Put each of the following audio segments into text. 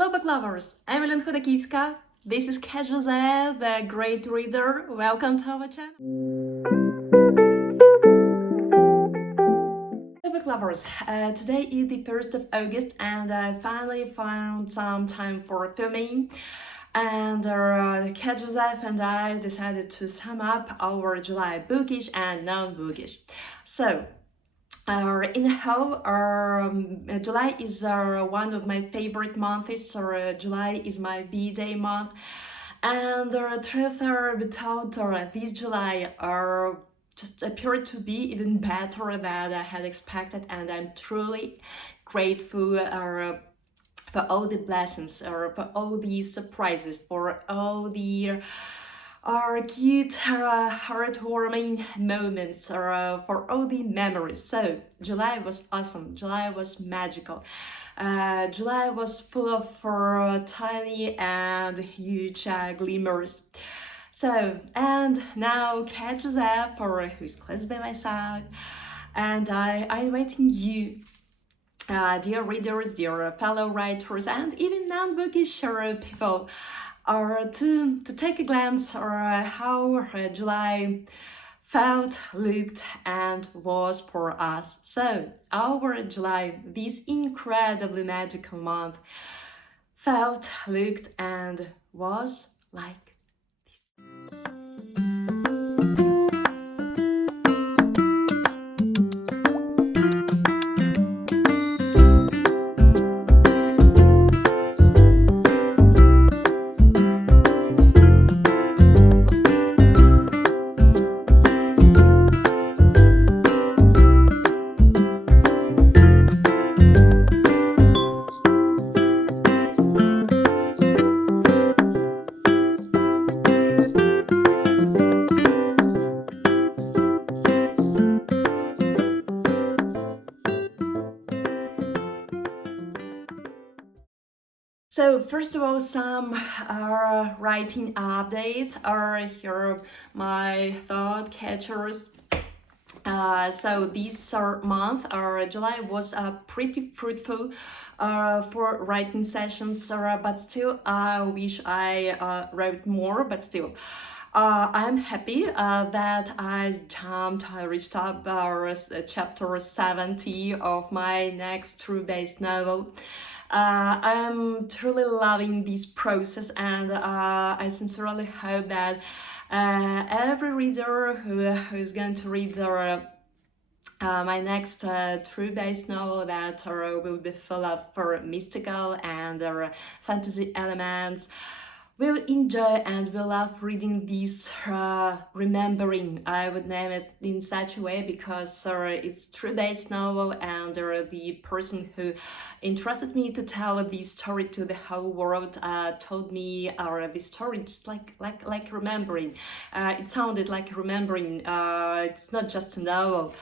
Hello book lovers, I'm Elena Chodakivska. This is Jose, the great reader. Welcome to our channel. Hello book lovers, today is the 1st of August and I finally found some time for filming. And Joseph and I decided to sum up our July bookish and non-bookish. So, in the whole, July is one of my favorite months. July is my B-Day month, and truth be told, this July just appeared to be even better than I had expected, and I'm truly grateful for all the blessings, for all the surprises, for all the cute, heartwarming moments, for all the memories. So July was awesome. July was magical. July was full of tiny and huge glimmers. So, and now Joseph, who's close by my side, and I'm inviting you, dear readers, dear fellow writers, and even non-bookish people, to take a glance how July felt, looked, and was for us. So, our July, this incredibly magical month, felt, looked, and was like this. So first of all, some writing updates are here, my thought catchers. So this month, July was pretty fruitful for writing sessions, but still I wish I wrote more, but still. I'm happy that I reached up chapter 70 of my next true-based novel. I'm truly loving this process, and I sincerely hope that every reader who's going to read my next true-based novel that will be full of mystical and fantasy elements will enjoy and will love reading this remembering. I would name it in such a way because it's true-based novel, and the person who entrusted me to tell this story to the whole world told me this story just like remembering. It sounded like remembering. It's not just a novel.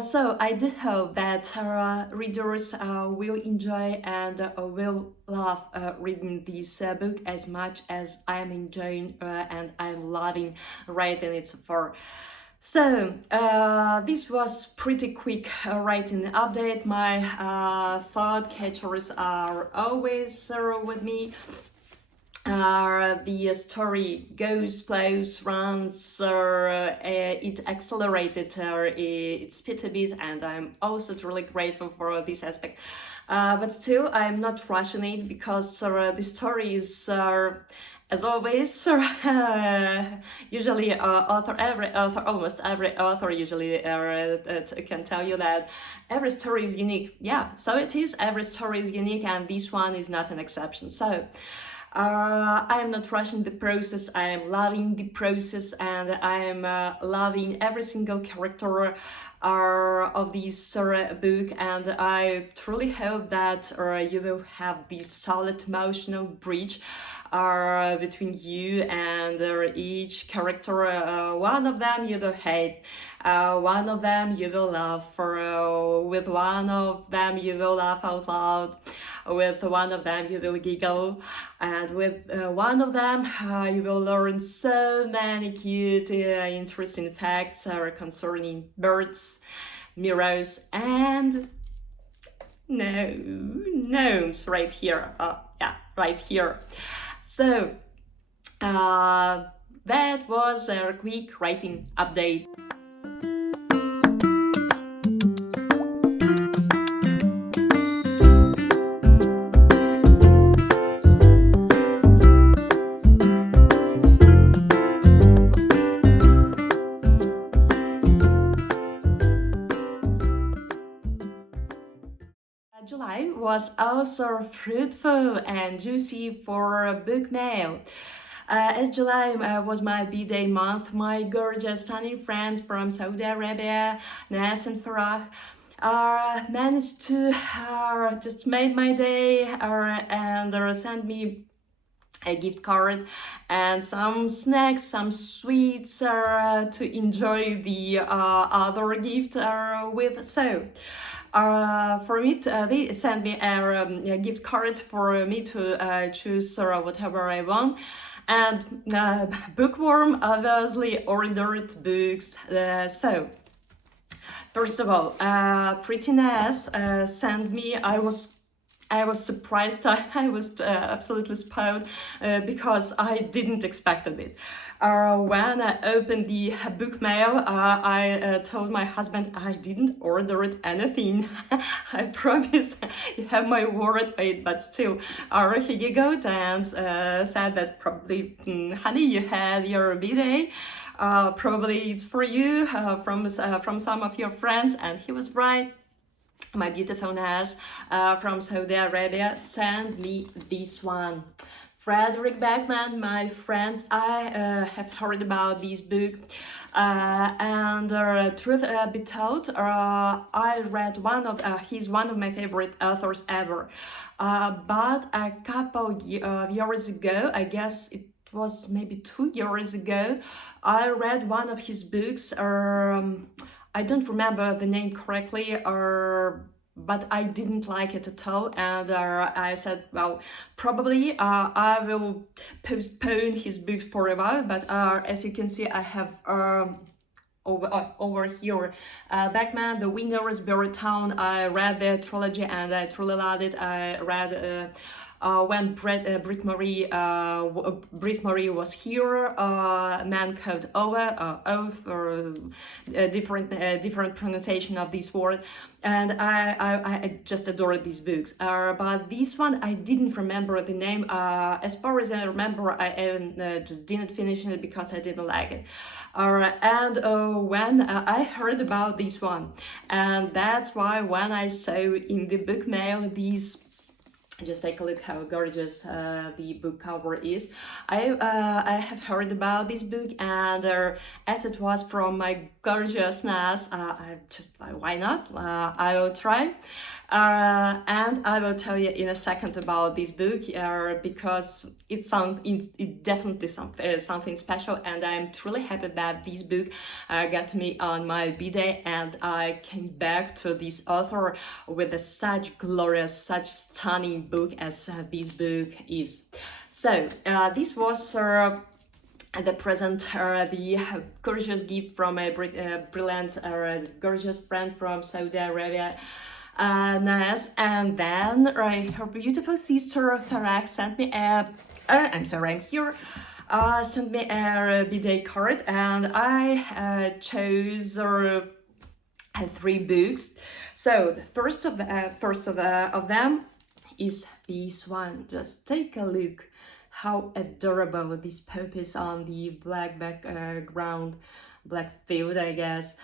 So I do hope that readers will enjoy and will love reading this book as much as I am enjoying and I'm loving writing it so far. So this was pretty quick writing update. My thought catchers are always with me. The story goes, flows, runs, it accelerated its speed a bit, and I'm also truly grateful for this aspect. But still, I'm not rushing it because the story is, as always, usually almost every author usually can tell you that every story is unique. Yeah, so it is. Every story is unique, and this one is not an exception. So. I am not rushing the process. I am loving the process, and I am loving every single character of this book, and I truly hope that you will have this solid emotional bridge between you and each character. One of them you will hate, one of them you will love, with one of them you will laugh out loud, with one of them you will giggle, and with one of them you will learn so many cute, interesting facts concerning birds, mirrors, and No, gnomes right here. Yeah, right here. So that was a quick writing update. July was also fruitful and juicy for book mail. As July was my B-Day month, my gorgeous, stunning friends from Saudi Arabia, Nas and Farah, managed to just made my day and sent me a gift card and some snacks, some sweets to enjoy the other gift with. So for me, they sent me a gift card for me to choose whatever I want. And Bookworm obviously ordered books. So first of all, Prettiness sent me. I was surprised. I was absolutely spoiled because I didn't expect it. When I opened the book mail, I told my husband I didn't order it anything. I promise, you have my word, but still. He giggled and said that probably, honey, you had your B-Day. Probably it's for you from some of your friends, and he was right. My beautiful Nas from Saudi Arabia sent me this one. Frederick Beckman, my friends, I have heard about this book, and truth be told, I read he's one of my favorite authors ever. But a couple of years ago, I guess it was maybe 2 years ago, I read one of his books. I don't remember the name correctly, but I didn't like it at all, and I said, well, probably I will postpone his books for a while, but as you can see, I have over here Beckman, The Winner's Buried Town. I read the trilogy and I truly loved it. I read when Brit Marie was here, Man Called Oath, or different pronunciation of this word, and I just adored these books. But this one I didn't remember the name. As far as I remember, I just didn't finish it because I didn't like it. And when I heard about this one, and that's why when I saw in the book mail these. Just take a look how gorgeous the book cover is. I have heard about this book, and as it was from my gorgeous Nas, I just why not? I will try, and I will tell you in a second about this book because it definitely something special, and I'm truly happy that this book got me on my B-Day, and I came back to this author with such glorious, such stunning book as this book is. So this was the present, the gorgeous gift from a brilliant, gorgeous friend from Saudi Arabia, Nas, and then her beautiful sister Farah sent me I'm here. Sent me a B-Day card, and I chose 3 books. So the first of them is this one. Just take a look how adorable this pope is on the black background, black field, I guess.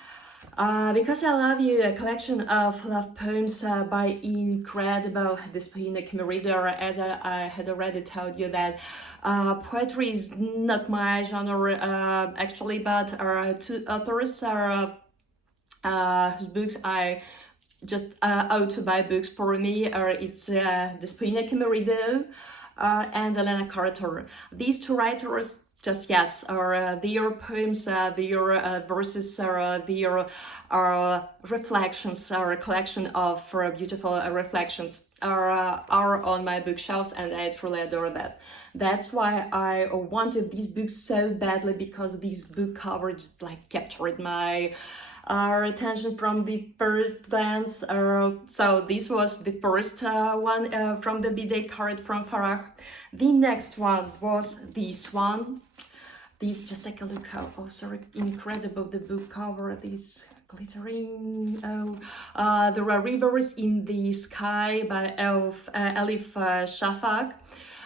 Because I Love You, a collection of love poems by incredible Despina reader. As I had already told you that poetry is not my genre actually, but 2 authors whose books I just out to buy books for me. It's Despina Camerido and Elena Carter. These 2 writers, just yes, their poems, their verses, their reflections, a collection of beautiful reflections are on my bookshelves, and I truly adore that. That's why I wanted these books so badly, because these book covers just like captured my attention from the first glance. So this was the first one from the B-Day card from Farah. The next one was this one. This, just take a look how also incredible the book cover. This glittering. There are rivers in the sky by Elif Shafak.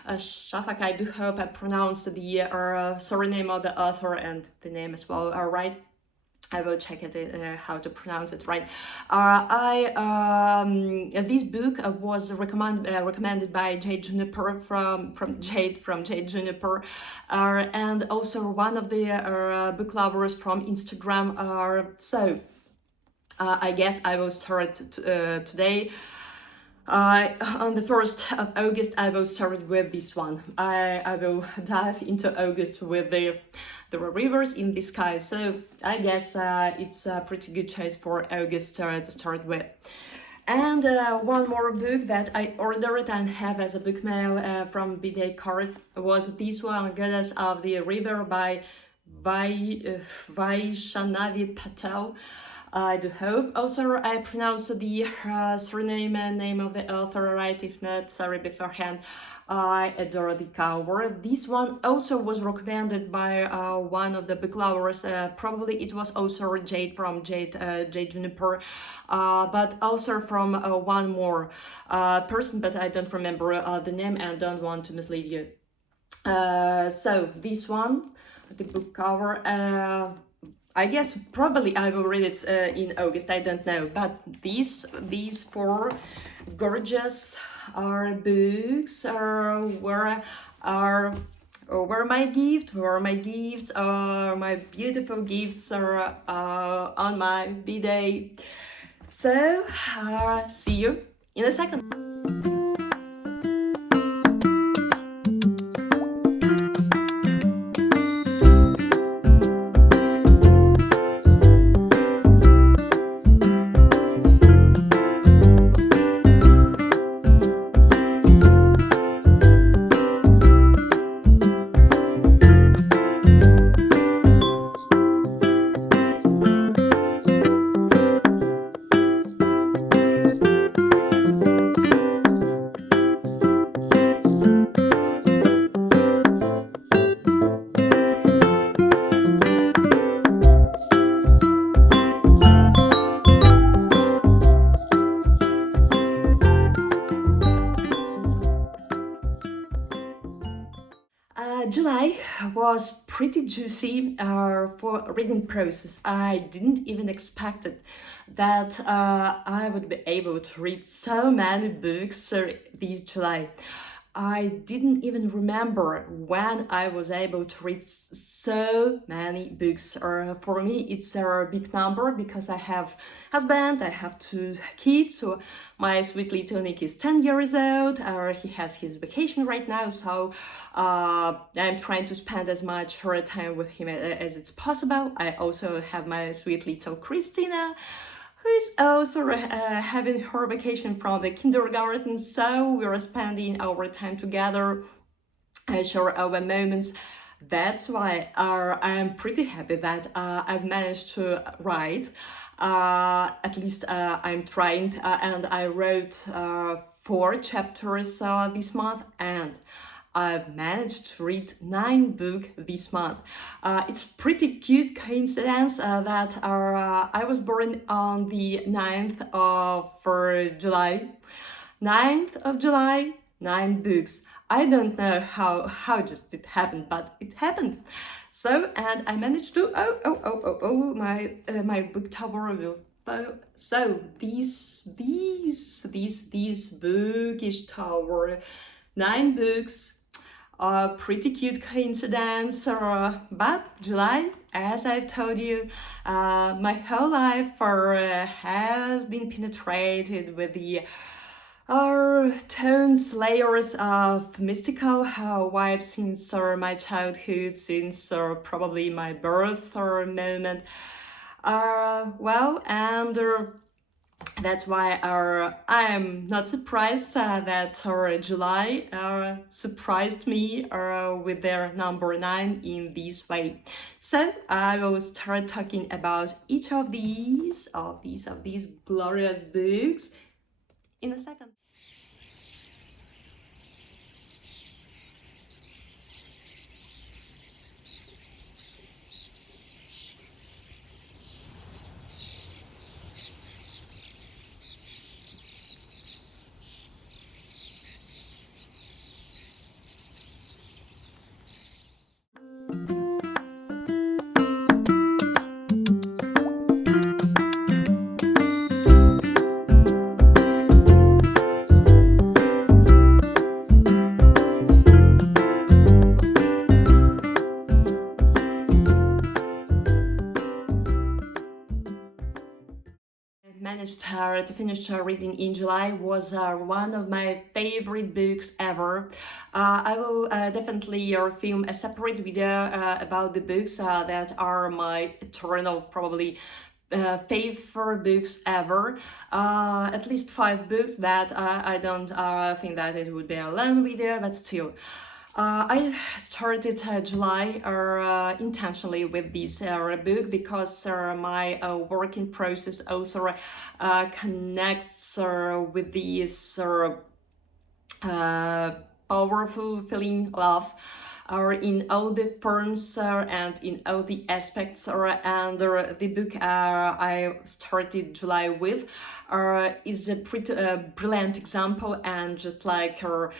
Shafak, I do hope I pronounced the surname of the author and the name as well right. I will check it how to pronounce it right. This book was recommended by Jade Juniper from Jade Juniper, and also one of the book lovers from Instagram. I guess I will start today. On the 1st of August, I will start with this one. I will dive into August with the rivers in the sky. So I guess it's a pretty good choice for August to start with. And one more book that I ordered and have as a book mail from B-Day card was this one, Goddess of the River by Vaishnavi Patel. I do hope also I pronounced the surname and name of the author right. If not, sorry beforehand. I adore the cover. This one also was recommended by one of the book lovers. Probably it was also Jade from Jade Juniper, but also from one more person, but I don't remember the name and don't want to mislead you. So this one, the book cover. I guess probably I will read it in August, I don't know, but these four gorgeous books were my gifts, my beautiful gifts on my B-Day. So see you in a second. July was pretty juicy for reading process. I didn't even expect it that I would be able to read so many books this July. I didn't even remember when I was able to read so many books. For me, it's a big number because I have husband, I have 2 kids. So my sweet little Nick is 10 years old. He has his vacation right now, so I'm trying to spend as much time with him as it's possible. I also have my sweet little Christina, who is also having her vacation from the kindergarten, so we are spending our time together, share our moments. That's why I am pretty happy that I've managed to write. At least I'm trying, and I wrote 4 chapters this month, and I've managed to read 9 books this month. It's pretty cute coincidence that I was born on the 9th of July. 9th of July, 9 books. I don't know how just it happened, but it happened. So, and I managed to, my book tower will. So these Bookish Tower, 9 books. Pretty cute coincidence, but July, as I've told you, my whole life has been penetrated with the tones, layers of mystical vibes since my childhood, since probably my birth moment. That's why I am not surprised that July surprised me with their number 9 in this way. So I will start talking about each of these glorious books in a second. Managed to finish reading in July was one of my favorite books ever. I will definitely film a separate video about the books that are my eternal, probably favorite books ever. At least 5 books that I don't think that it would be a long video, but still. I started July intentionally with this book because my working process also connects with this powerful feeling love in all the forms and in all the aspects, and the book I started July with is a pretty brilliant example and just like a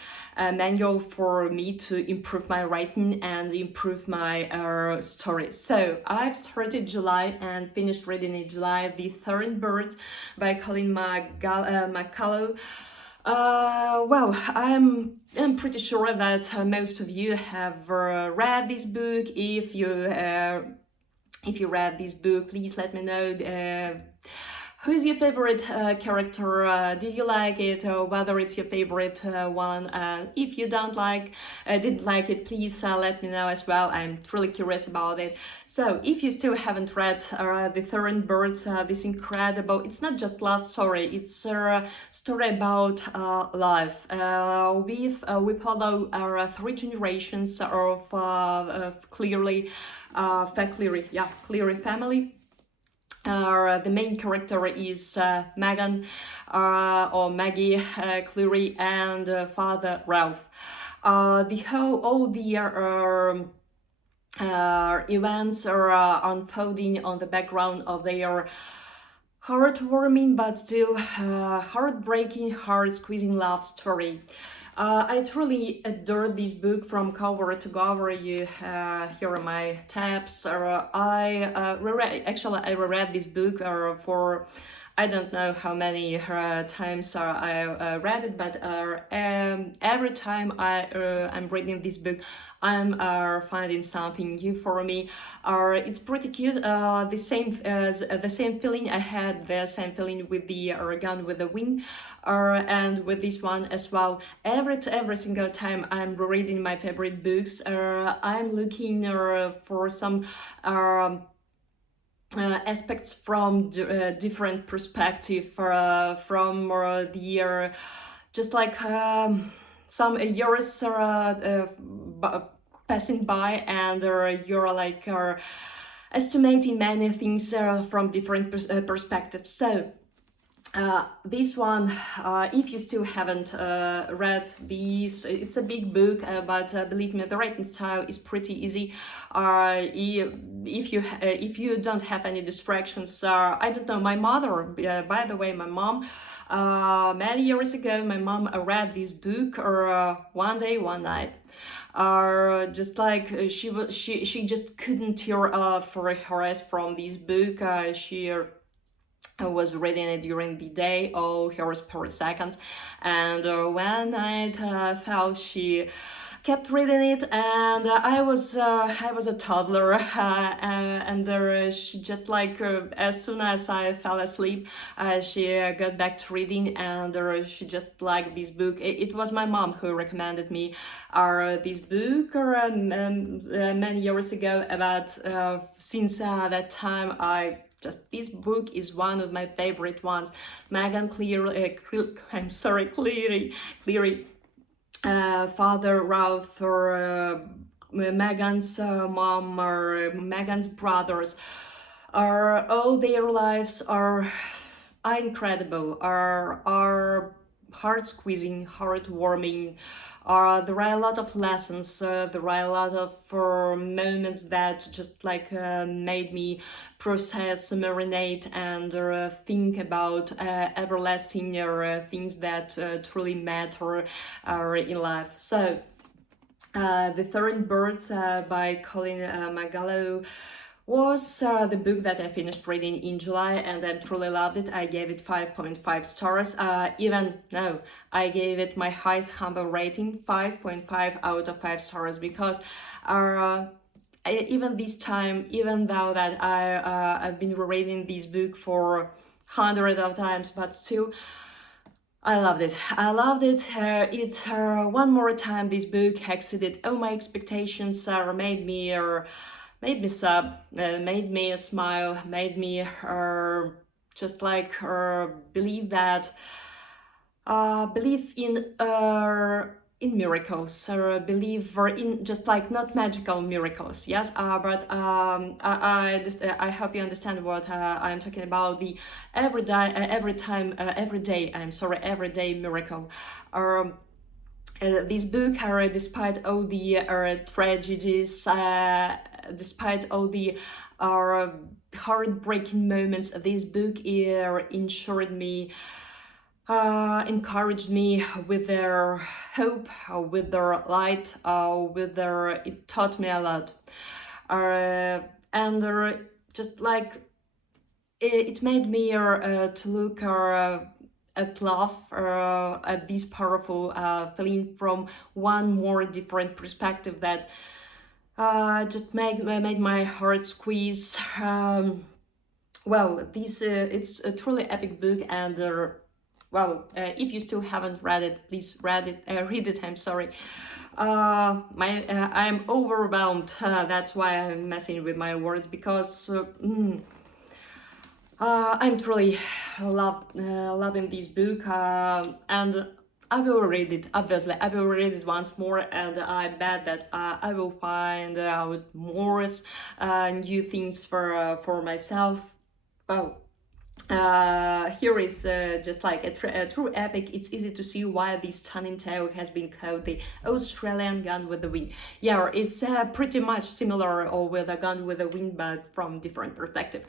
manual for me to improve my writing and improve my story. So I've started July and finished reading in July The Third Bird by Colin McCullough. Well, I'm pretty sure that most of you have read this book. If you read this book, please let me know. Who is your favorite character? Did you like it, or whether it's your favorite one? If you didn't like it, please let me know as well. I'm truly curious about it. So, if you still haven't read The Third Birds, this incredible, it's not just love story, it's a story about life. We follow 3 generations of Cleary family. The main character is Megan or Maggie Cleary and Father Ralph. All the events are unfolding on the background of their heartwarming but still heartbreaking, heart-squeezing love story. I truly adore this book from cover to cover. You here are my tabs. I reread this book for I don't know how many times I read it, but every time I'm reading this book, I'm finding something new for me. It's pretty cute. The same feeling I had, the same feeling with the Gone with the Wind, and with this one as well. Every single time I'm reading my favorite books, I'm looking for some aspects from different perspective, from the just like some years passing by, and you're like estimating many things from different perspectives. So this one, if you still haven't read these, it's a big book, but believe me, the writing style is pretty easy. If you don't have any distractions, I don't know, my mother, by the way, my mom, many years ago, my mom read this book one day, one night. Just like she just couldn't tear off her eyes from this book. She I was reading it during the day, all hours per second, and one night fell, she kept reading it, and I was a toddler, and she just like as soon as I fell asleep, she got back to reading, and she just liked this book. It was my mom who recommended me this book many years ago, but since that time just this book is one of my favorite ones. Cleary, father Ralph, or Megan's mom, or Megan's brothers, all their lives are incredible, are heart-squeezing, heartwarming. There are a lot of lessons, there are a lot of moments that just like made me process, marinate, and think about everlasting things that truly matter in life. So, The Third Birds by Colin Magallo was the book that I finished reading in July, and I truly loved it. I gave it 5.5 stars. I gave it my highest humble rating, 5.5 out of 5 stars, because even this time, even though that I've been reading this book for hundreds of times, but still, I loved it. One more time, this book exceeded all my expectations, made me sob, made me smile, made me just like believe in miracles, believe in just like not magical miracles, yes, but I hope you understand what I'm talking about, the everyday miracle. This book, despite all the tragedies, despite all the heartbreaking moments, this book encouraged me with their hope, with their light, it taught me a lot. Just like it made me to look at love, at this powerful feeling from one more different perspective that just made my heart squeeze. It's a truly epic book, and if you still haven't read it, please read it. I'm sorry. I'm overwhelmed. That's why I'm messing with my words, because I'm truly loving this book, and I will read it. Obviously, I will read it once more, and I bet that I will find out more new things for myself. Here is just like a true epic. It's easy to see why this stunning tale has been called the Australian Gone with the Wind. Yeah, it's pretty much similar or with a Gone with the Wind, but from different perspective.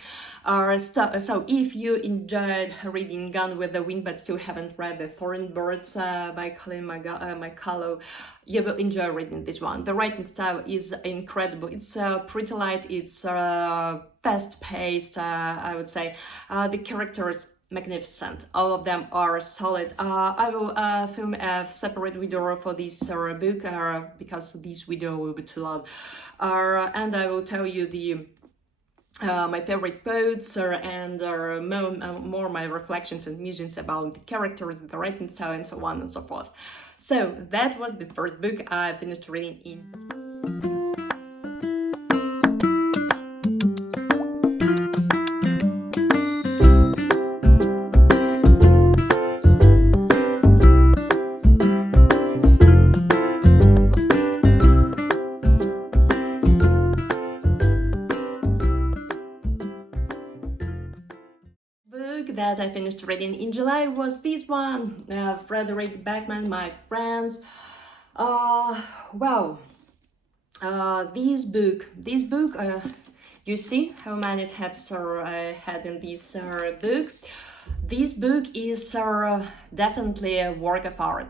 So if you enjoyed reading Gone with the Wind but still haven't read The Thorn Birds by Colin McCullough, you will enjoy reading this one. The writing style is incredible. It's pretty light. It's fast-paced, I would say. The characters magnificent. All of them are solid. I will film a separate video for this book because this video will be too long. And I will tell you my favorite quotes and more my reflections and musings about the characters, the writing style, and so on and so forth. So that was the first book I finished reading in. That I finished reading in July was this one, Frederick Backman, My Friends. This book, you see how many tabs I had in this book. This book is definitely a work of art.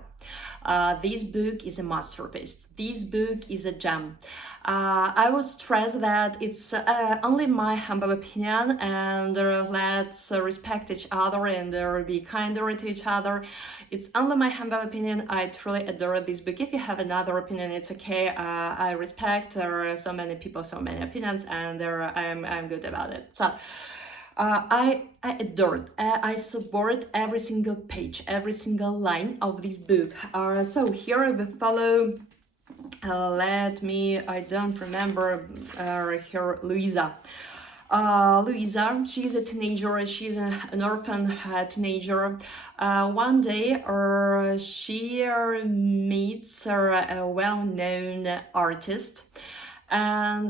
This book is a masterpiece. This book is a gem. I would stress that it's only my humble opinion, and let's respect each other and be kinder to each other. It's only my humble opinion. I truly adore this book. If you have another opinion, it's okay. I respect so many people, so many opinions, and I'm good about it. So. I adored, I support every single page, every single line of this book. So here I will follow, I don't remember her, Louisa. Louisa, she's a teenager, she's an orphan teenager. One day she meets a well-known artist, and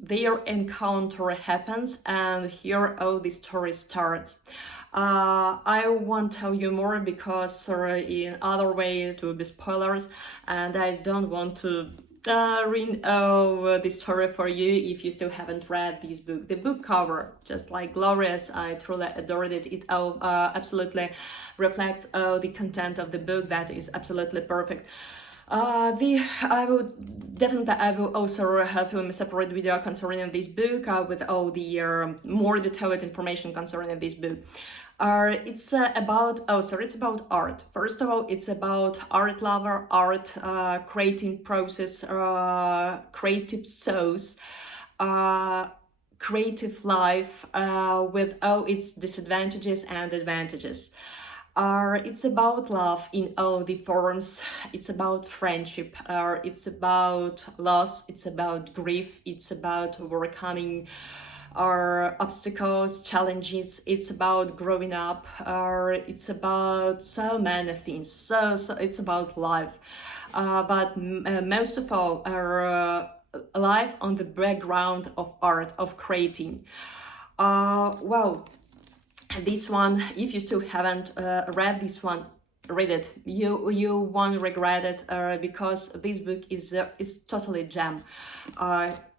their encounter happens, and here all the story starts. I won't tell you more because in other way it will be spoilers, and I don't want to ruin the story for you if you still haven't read this book. The book cover, just like glorious, I truly adored it. It absolutely reflects the content of the book that is absolutely perfect. I will also have a separate video concerning this book with all the more detailed information concerning this book. It's about art. First of all, it's about art lover, art creating process, creative souls, creative life with all its disadvantages and advantages. It's about love in all the forms. It's about friendship. It's about loss. It's about grief. It's about overcoming our obstacles, challenges. It's about growing up. It's about so many things. So it's about life. But most of all, life on the background of art, of creating. Well, this one, if you still haven't read this one, read it. You won't regret it because this book is totally gem.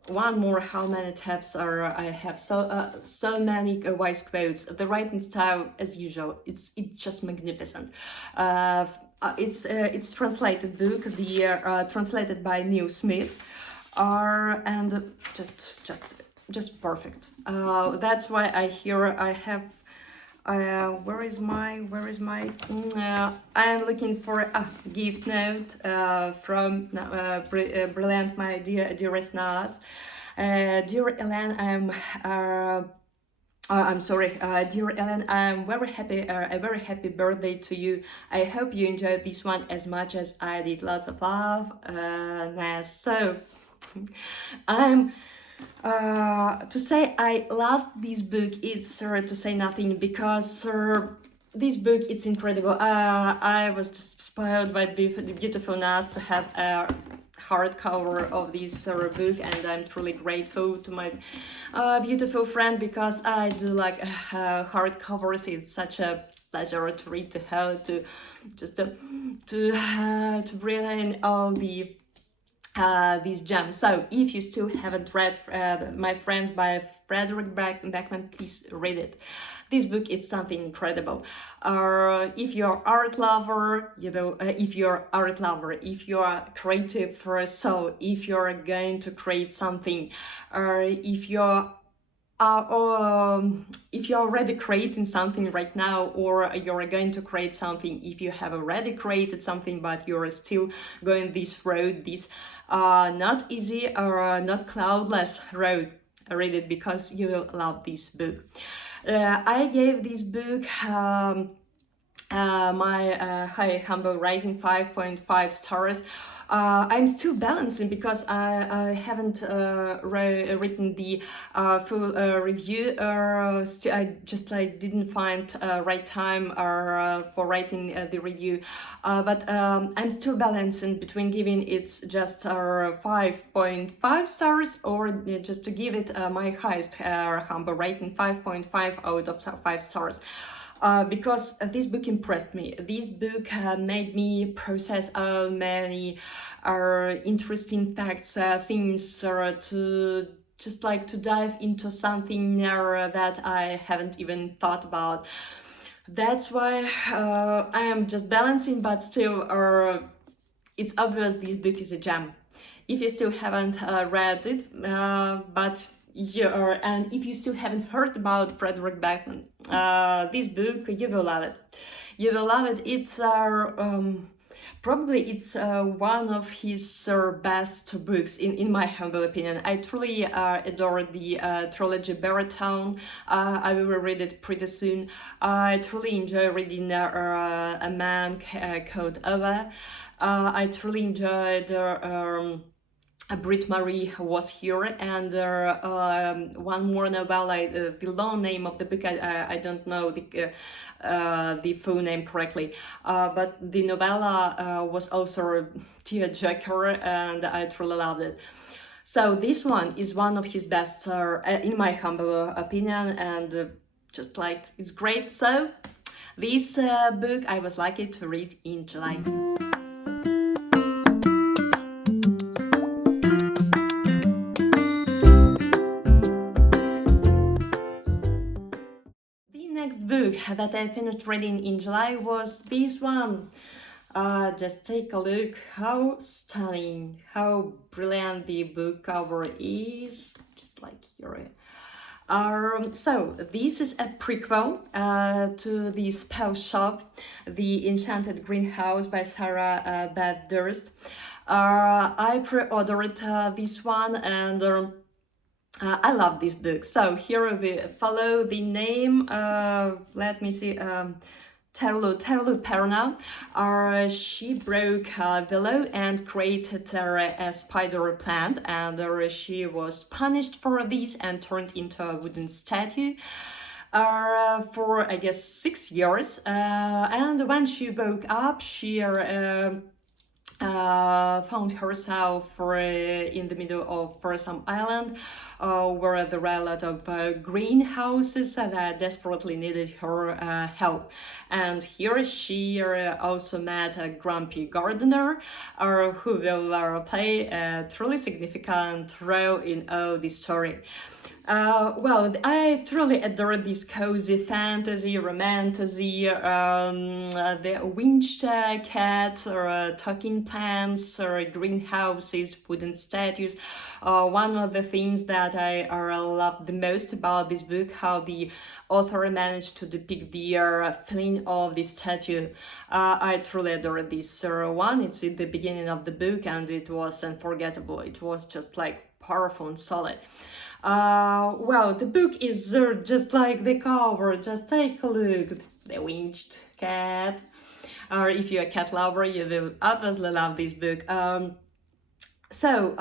One more, how many tabs are I have? So many wise quotes. The writing style, as usual, it's just magnificent. It's translated book, translated by Neil Smith, and just perfect. That's why I have. Where is my I am looking for a gift note from brilliant, my dearest Nas. Dear Ellen, I'm sorry, dear Ellen, I'm very happy, a very happy birthday to you. I hope you enjoyed this one as much as I did. Lots of love, Nas. So, I'm to say I love this book is to say nothing because this book it's incredible. I was just spoiled by the beautiful Nas to have a hardcover of this book, and I'm truly grateful to my beautiful friend because I do like hardcovers. It's such a pleasure to read, to have, to just to bring in all the these gems. So if you still haven't read My Friends by Frederick Beckman, please read it. This book is something incredible. If you're art lover, if you're creative for a soul, if you're going to create something, if you're already creating something right now, or you're going to create something, if you have already created something but you're still going this road, this not easy or not cloudless road, read it because you will love this book. I gave this book my high humble rating 5.5 stars. I'm still balancing because I haven't written the full review. I just didn't find right time for writing the review. But I'm still balancing between giving it just 5.5 stars or just to give it my highest humble rating 5.5 out of 5 stars. Because this book impressed me. This book made me process many interesting facts, things to just to dive into something that I haven't even thought about. That's why I am just balancing, but still it's obvious this book is a gem. If you still haven't read it, and if you still haven't heard about Frederick Beckman, this book, you will love it. You will love it. It's probably one of his best books in my humble opinion. I truly adore the trilogy Baritone. I will read it pretty soon. I truly enjoy reading A Man Called Ova. I truly enjoyed Brit Marie was here, and one more novella. The long name of the book, I don't know the full name correctly, but the novella was also tearjerker, and I truly loved it. So this one is one of his best, in my humble opinion, and just like it's great. So this book I was lucky to read in July. Next book that I finished reading in July was this one. Just take a look how stunning, how brilliant the book cover is, just like here. So this is a prequel to the spell shop, The Enchanted Greenhouse by Sarah Beth Durst. I pre-ordered this one, and I love this book. So here we follow the name, let me see, Terlu Perna. She broke the law and created a spider plant, and she was punished for this and turned into a wooden statue for, I guess, 6 years. And when she woke up, she found herself in the middle of some island where there were a lot of greenhouses that desperately needed her help. And here she also met a grumpy gardener who will play a truly significant role in all this story. Well, I truly adore this cozy fantasy, romantasy, the winged cat, or talking plants, or greenhouses, wooden statues. One of the things that I love the most about this book, how the author managed to depict the feeling of this statue. I truly adore this one. It's in the beginning of the book, and it was unforgettable. It was just like powerful and solid. Well, the book is just like the cover. Just take a look. The winged cat. Or if you're a cat lover, you will obviously love this book. So,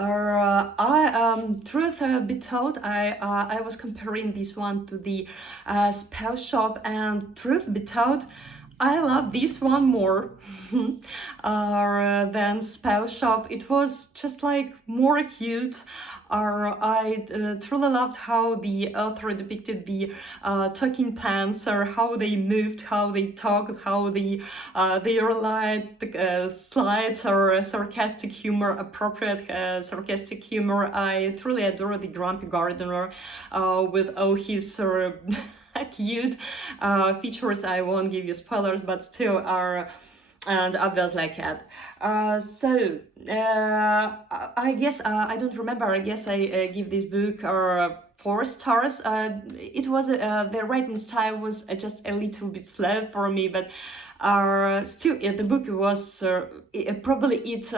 truth be told, I was comparing this one to the spell shop, and truth be told, I love this one more than Spell Shop. It was just like more cute. I truly loved how the author depicted the talking plants, or how they moved, how they talked, how their slides or sarcastic humor, appropriate sarcastic humor. I truly adore the grumpy gardener with all his cute features. I won't give you spoilers, but still are, and obviously a cat. So I guess I don't remember. I guess I give this book 4 stars. It was the writing style was just a little bit slow for me, but still the book was probably it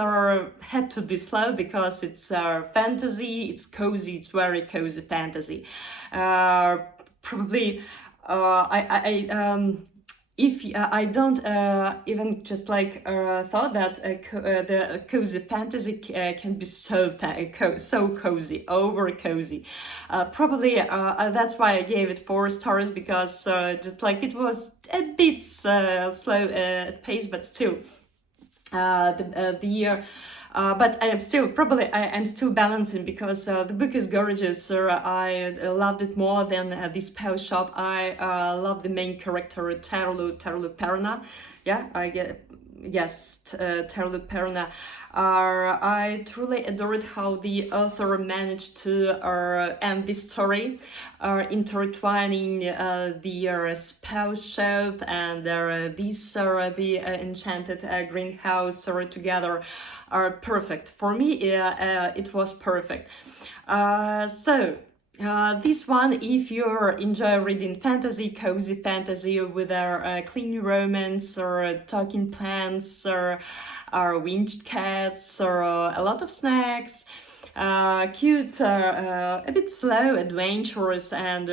had to be slow because it's fantasy. It's cozy. It's very cozy fantasy. Probably if I don't even just like thought that the cozy fantasy can be so cozy, over cozy. Probably that's why I gave it 4 stars, because just like it was a bit slow at pace, but still. But I am still balancing, because the book is gorgeous. I loved it more than the spell shop. I love the main character, Terlu Perna. Yeah, Terlu Perna. I truly adored how the author managed to end this story, intertwining the spell shop and the enchanted greenhouse together are perfect. For me, it was perfect. This one, if you enjoy reading fantasy, cozy fantasy with a clean romance, or talking plants, or winged cats, or a lot of snacks, cute, a bit slow, adventurous, and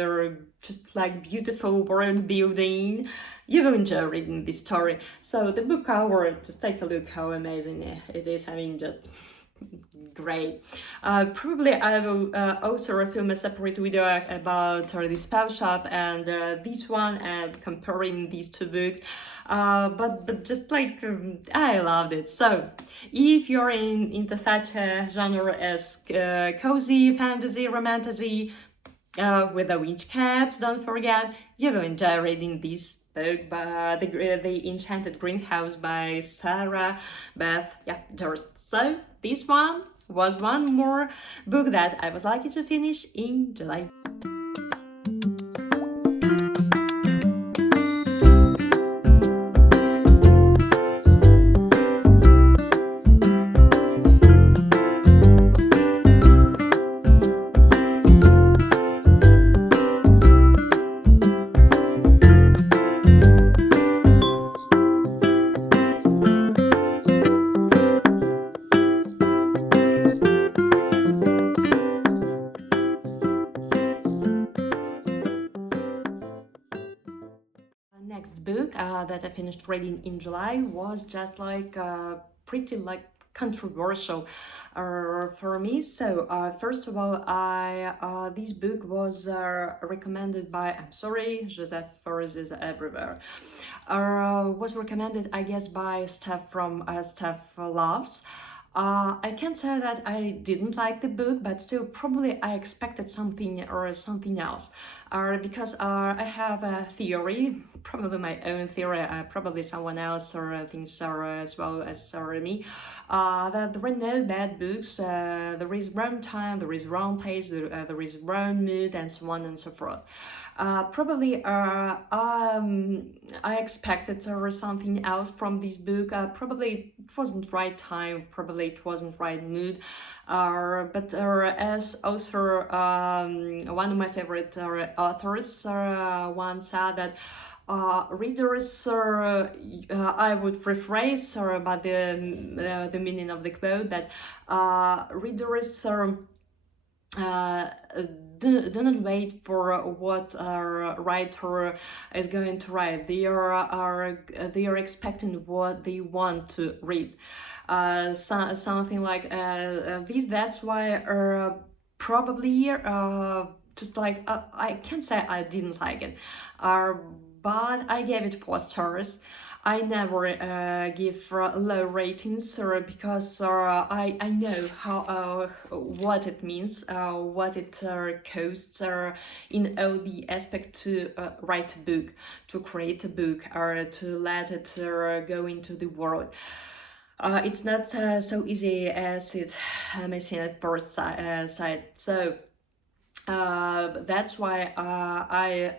just like beautiful world building, you will enjoy reading this story. So the book cover, just take a look how amazing it is. I mean, just Great. Probably I will also film a separate video about the spell shop and this one, and comparing these two books. But just like I loved it. So if you're into such a genre as cozy fantasy, romantasy, with the witch cats, don't forget, you will enjoy reading this book by the Enchanted Greenhouse by Sarah Beth. Yeah, Durst. So this one was one more book that I was lucky to finish in July. Next book that I finished reading in July was just like pretty like controversial for me. So first of all, I this book was recommended by, I'm sorry, Joseph Forrest is everywhere. Was recommended, I guess, by Steph from Steph Loves. I can't say that I didn't like the book, but still probably I expected something or something else. Because I have a theory, probably my own theory, probably someone else or thinks as well as me, that there are no bad books. There is wrong time, there is wrong place, there is wrong mood, and so on and so forth. Probably I expected something else from this book. Probably it wasn't right time, probably it wasn't right mood. But as also one of my favorite authors once said that readers, I would rephrase about the meaning of the quote, that readers do not wait for what a writer is going to write. They are expecting what they want to read. Something like this. That's why probably just like I can't say I didn't like it, but I gave it 4 stars. I never give low ratings because I know how what it means, what it costs in all the aspect to write a book, to create a book, or to let it go into the world. It's not so easy as it may seem at first sight. So that's why I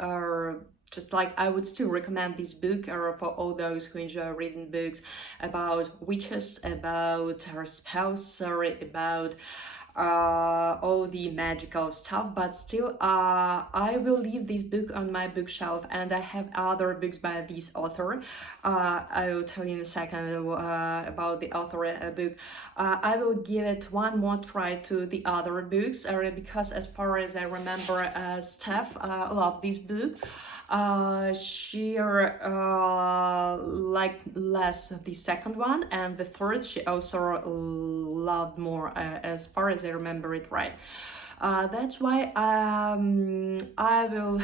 just like I would still recommend this book for all those who enjoy reading books about witches, about her spells, or about all the magical stuff. But still, I will leave this book on my bookshelf, and I have other books by this author. I will tell you in a second about the author book. I will give it one more try to the other books because as far as I remember, Steph loved this book. She liked less the second one, and the third she also loved more, as far as I remember it right. That's why I will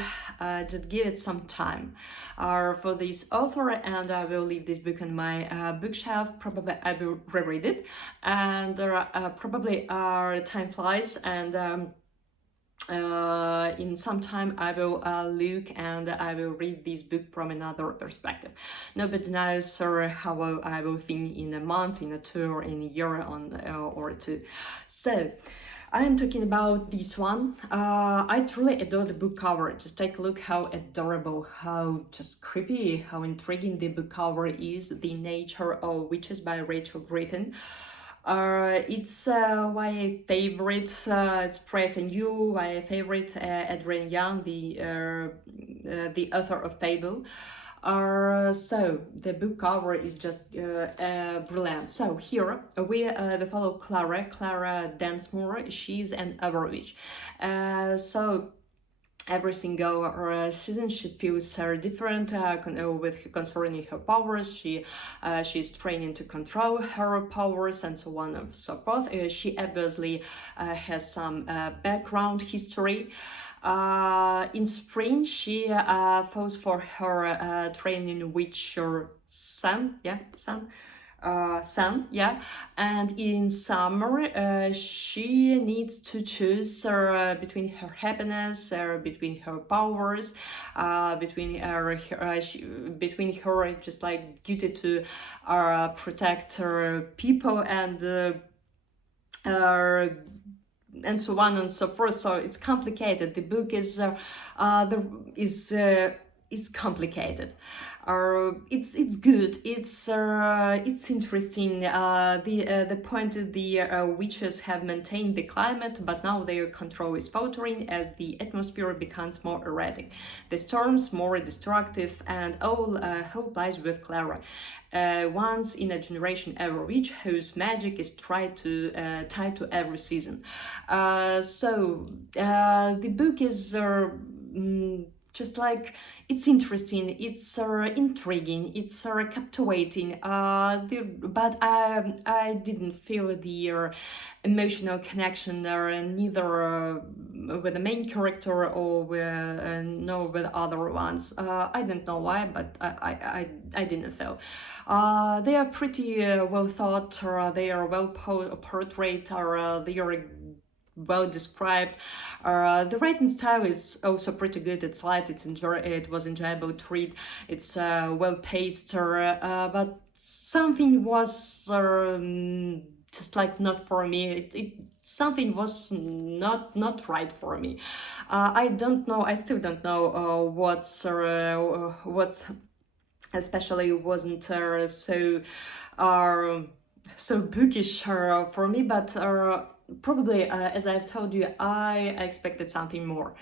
just give it some time for this author, and I will leave this book on my bookshelf. Probably I will reread it, and probably time flies, and in some time I will look and I will read this book from another perspective. Nobody knows how I will think in a month, in a 2, or in a year or 2. So I am talking about this one. I truly adore the book cover. Just take a look how adorable, how just creepy, how intriguing the book cover is. The Nature of Witches by Rachel Griffin. It's my favorite, it's praising you, my favorite Adrian Young, the author of Fable. So the book cover is just brilliant. So here we follow Clara Densmore. She's an overwitch. So every single season she feels different with concerning her powers. She's training to control her powers and so on and so forth. She obviously has some background history. In spring she falls for her training with her son, and in summer she needs to choose between her happiness, between her powers, between her just like duty to protect her people and so on and so forth. So it's complicated. The book is complicated. It's good. It's interesting. The point is the witches have maintained the climate, but now their control is faltering as the atmosphere becomes more erratic. The storms more destructive, and all hope lies with Clara, once in a generation ever witch whose magic is tied to every season. The book is just like, it's interesting, it's intriguing, it's captivating, but I didn't feel the emotional connection neither with the main character or with other ones. I don't know why, but I didn't feel. They are pretty well thought, they are well portrayed, they are well described. The writing style is also pretty good. It's light, it was enjoyable to read. It's well paced, but something was just like not for me. Something was not right for me. I still don't know what's especially wasn't so bookish for me, but probably, as I've told you, I expected something more.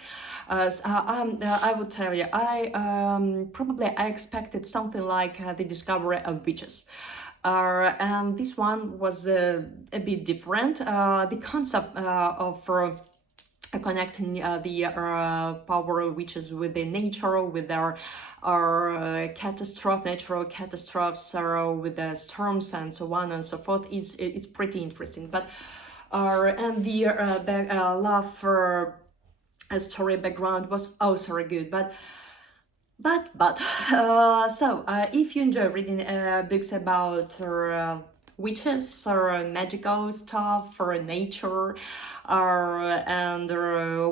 I would tell you, I expected something like the discovery of witches. And this one was a bit different. The concept of connecting the power witches with the nature, with their natural catastrophes, with the storms and so on and so forth is pretty interesting. But and the love for a story background was also very good. So if you enjoy reading books about witches or magical stuff or nature, and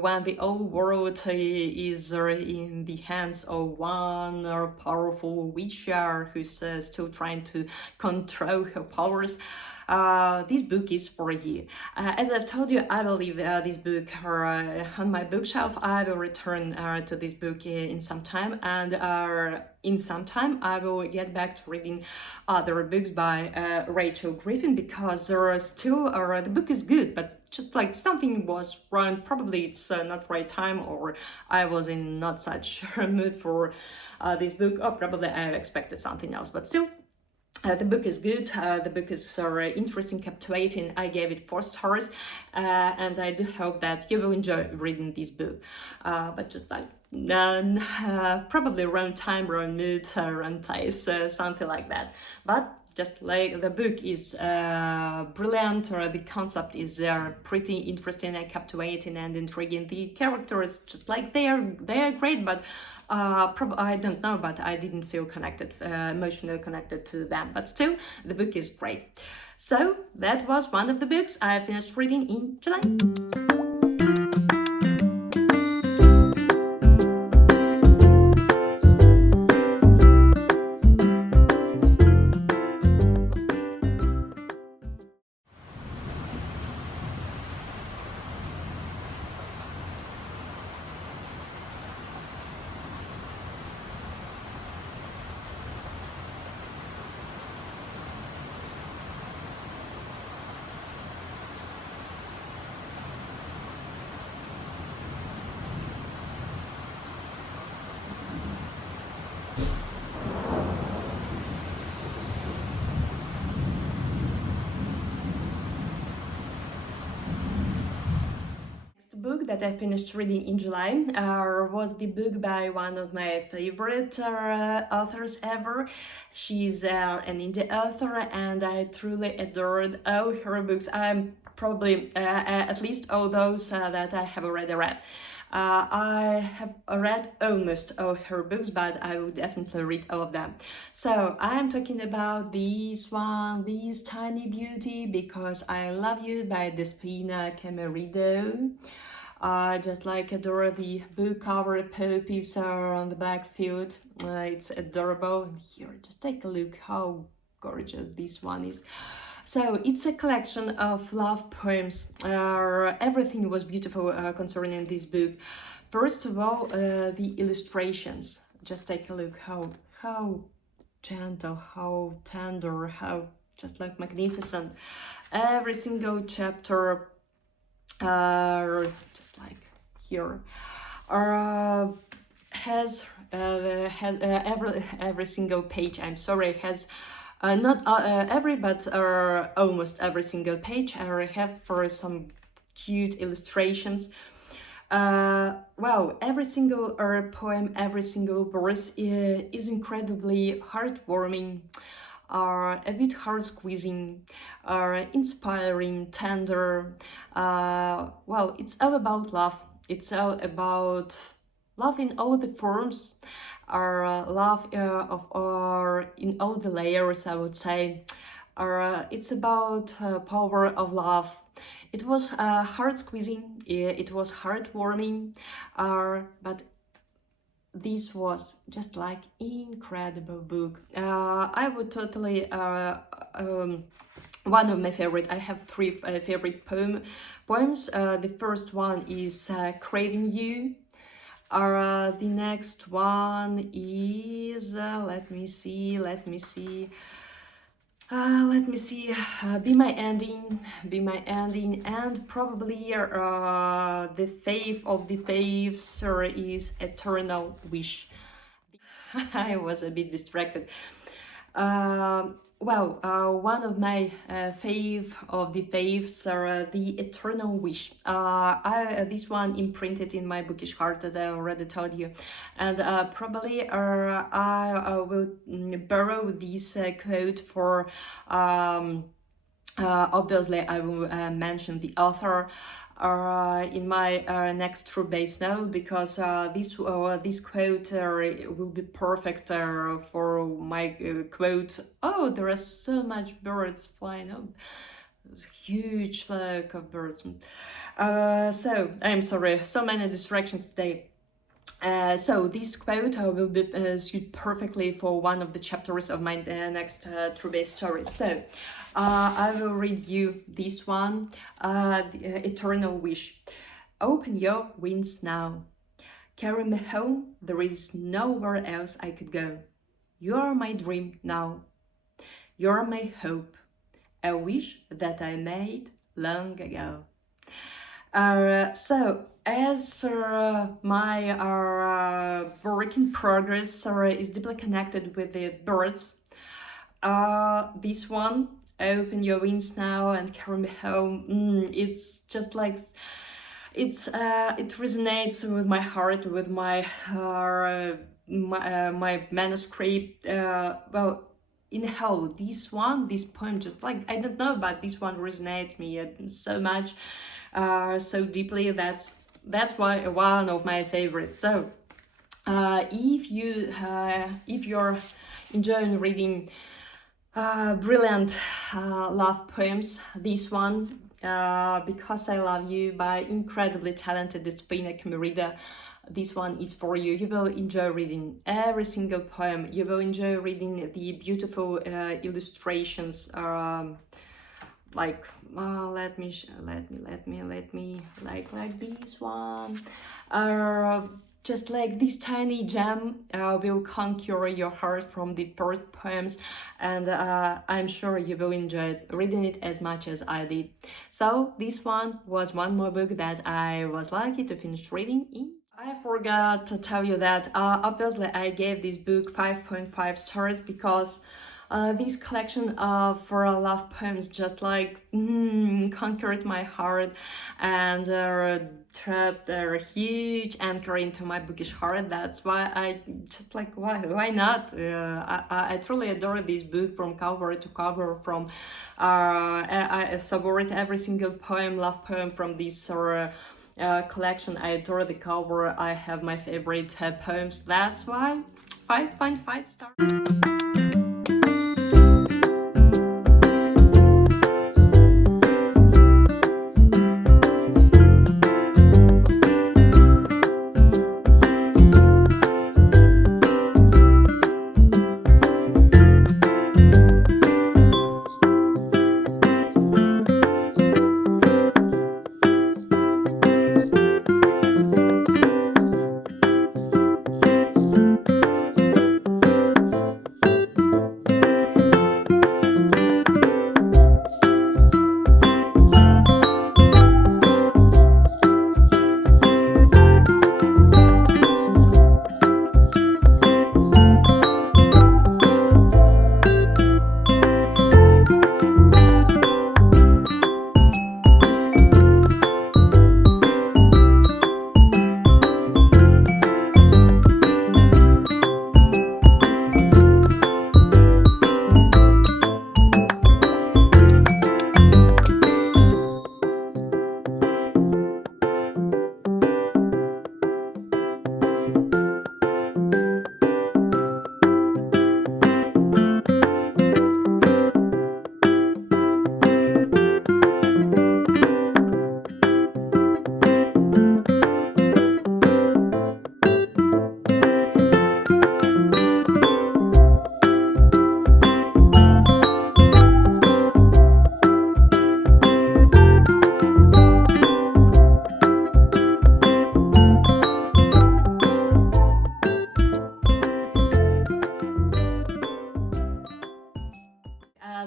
when the whole world is in the hands of one powerful witch who's still trying to control her powers, this book is for you. As I've told you, I will leave this book on my bookshelf. I will return to this book in some time, and in some time I will get back to reading other books by Rachel Griffin, because still the book is good, but just like something was wrong. Probably it's not right time, or I was in not such a mood for this book, or probably I expected something else, but still. The book is good, the book is interesting, captivating. I gave it 4 stars, and I do hope that you will enjoy reading this book. But just like, probably wrong time, wrong mood, wrong place, something like that. But just like the book is brilliant, or the concept is pretty interesting and captivating and intriguing. The characters, just like they are great, but I don't know, but I didn't feel connected, emotionally connected to them. But still, the book is great. So that was one of the books I finished reading in July. that I finished reading in July was the book by one of my favorite authors ever. She's an indie author, and I truly adored all her books. I'm probably at least all those that I have already read. I have read almost all her books, but I will definitely read all of them. So I'm talking about this one, this tiny beauty, Because I Love You by Despina Camerido. Just like adore the book cover, poppies are on the back field. It's adorable. And here, just take a look how gorgeous this one is. So it's a collection of love poems. Everything was beautiful concerning this book. First of all, the illustrations. Just take a look how gentle, how tender, how just like magnificent. Every single chapter, just like here, has every single page. I'm sorry, has. Not every, but almost every single page I have for some cute illustrations. Wow, every single poem, every single verse is incredibly heartwarming, a bit heart-squeezing, inspiring, tender. Well, it's all about love. It's all about love in all the forms, love in all the layers, I would say. It's about power of love. It was heart-squeezing, it was heartwarming, but this was just like incredible book. I would totally one of my favorite. I have three favorite poems. The first one is Craving You. The next one is let me see, Be My Ending, and probably the fave of the faves is Eternal Wish. I was a bit distracted. One of my fave of the faves are the Eternal Wish. This one imprinted in my bookish heart, as I already told you, and probably I will borrow this quote for. Obviously, I will mention the author in my next True Base note, because this quote will be perfect for my quote. Oh, there are so much birds flying up. There's a huge flock of birds. So I'm sorry, so many distractions today. So this quote will be suit perfectly for one of the chapters of my next True Base story. So I will read you this one, the Eternal Wish. Open your wings now. Carry me home, there is nowhere else I could go. You are my dream now. You are my hope, a wish that I made long ago. So as my work in progress is deeply connected with the birds, this one, Open Your Wings Now and Carry Me Home, it's just like it resonates with my heart, with my my manuscript. Well, in whole, this poem, just like, I don't know, but this one resonates me so much, so deeply. That's why one of my favorites. So if you're enjoying reading brilliant love poems, this one, Because I Love You by incredibly talented Despina Camerido, this one is for you. You will enjoy reading every single poem. You will enjoy reading the beautiful illustrations. Like let me like this one. Just like this tiny gem will conquer your heart from the first poems, and I'm sure you will enjoy reading it as much as I did. So this one was one more book that I was lucky to finish reading in. I forgot to tell you that obviously I gave this book 5.5 stars because This collection of love poems just like conquered my heart and trapped a huge anchor into my bookish heart. That's why I just like, why not? I truly adore this book from cover to cover. From I support every single poem, love poem from this collection. I adore the cover. I have my favorite poems. That's why 5.5 stars.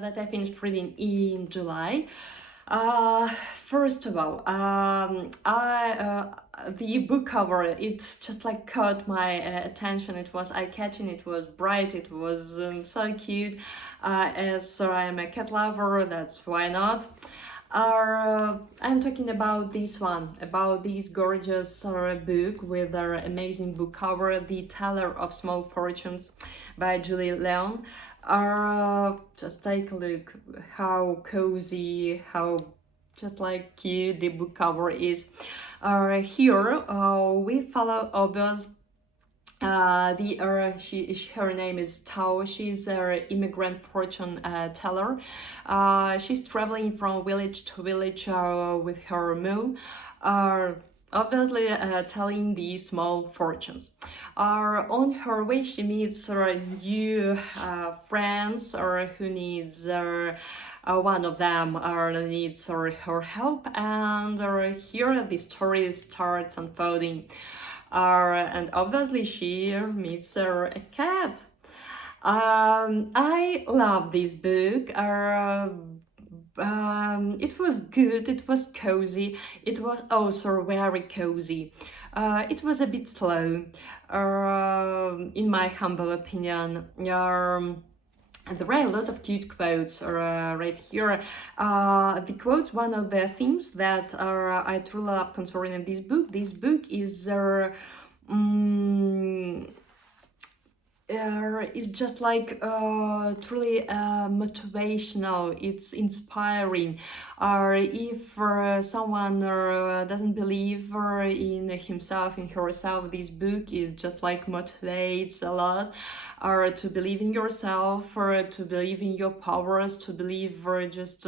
That I finished reading in July. First of all, the book cover, it just like caught my attention. It was eye-catching, it was bright, it was so cute. As I'm a cat lover, that's why not. I'm talking about this one, about this gorgeous book with our amazing book cover, The Teller of Small Fortunes by Julie Leon. Just take a look how cozy, how just like cute the book cover is. Here we follow Obia's. Her name is Tao. She's an immigrant fortune teller. She's traveling from village to village with her mule, obviously telling these small fortunes. On her way, she meets new friends, or who needs one of them needs her help, and here the story starts unfolding. And obviously she meets a cat. I love this book. It was good, it was cozy, it was also very cozy. It was a bit slow, in my humble opinion. There are a lot of cute quotes right here. The quotes, one of the things that I truly love concerning this book. This book is it's just like truly motivational. It's inspiring. If someone doesn't believe in himself, in herself, this book is just like motivates a lot. Or to believe in yourself, or to believe in your powers, to believe just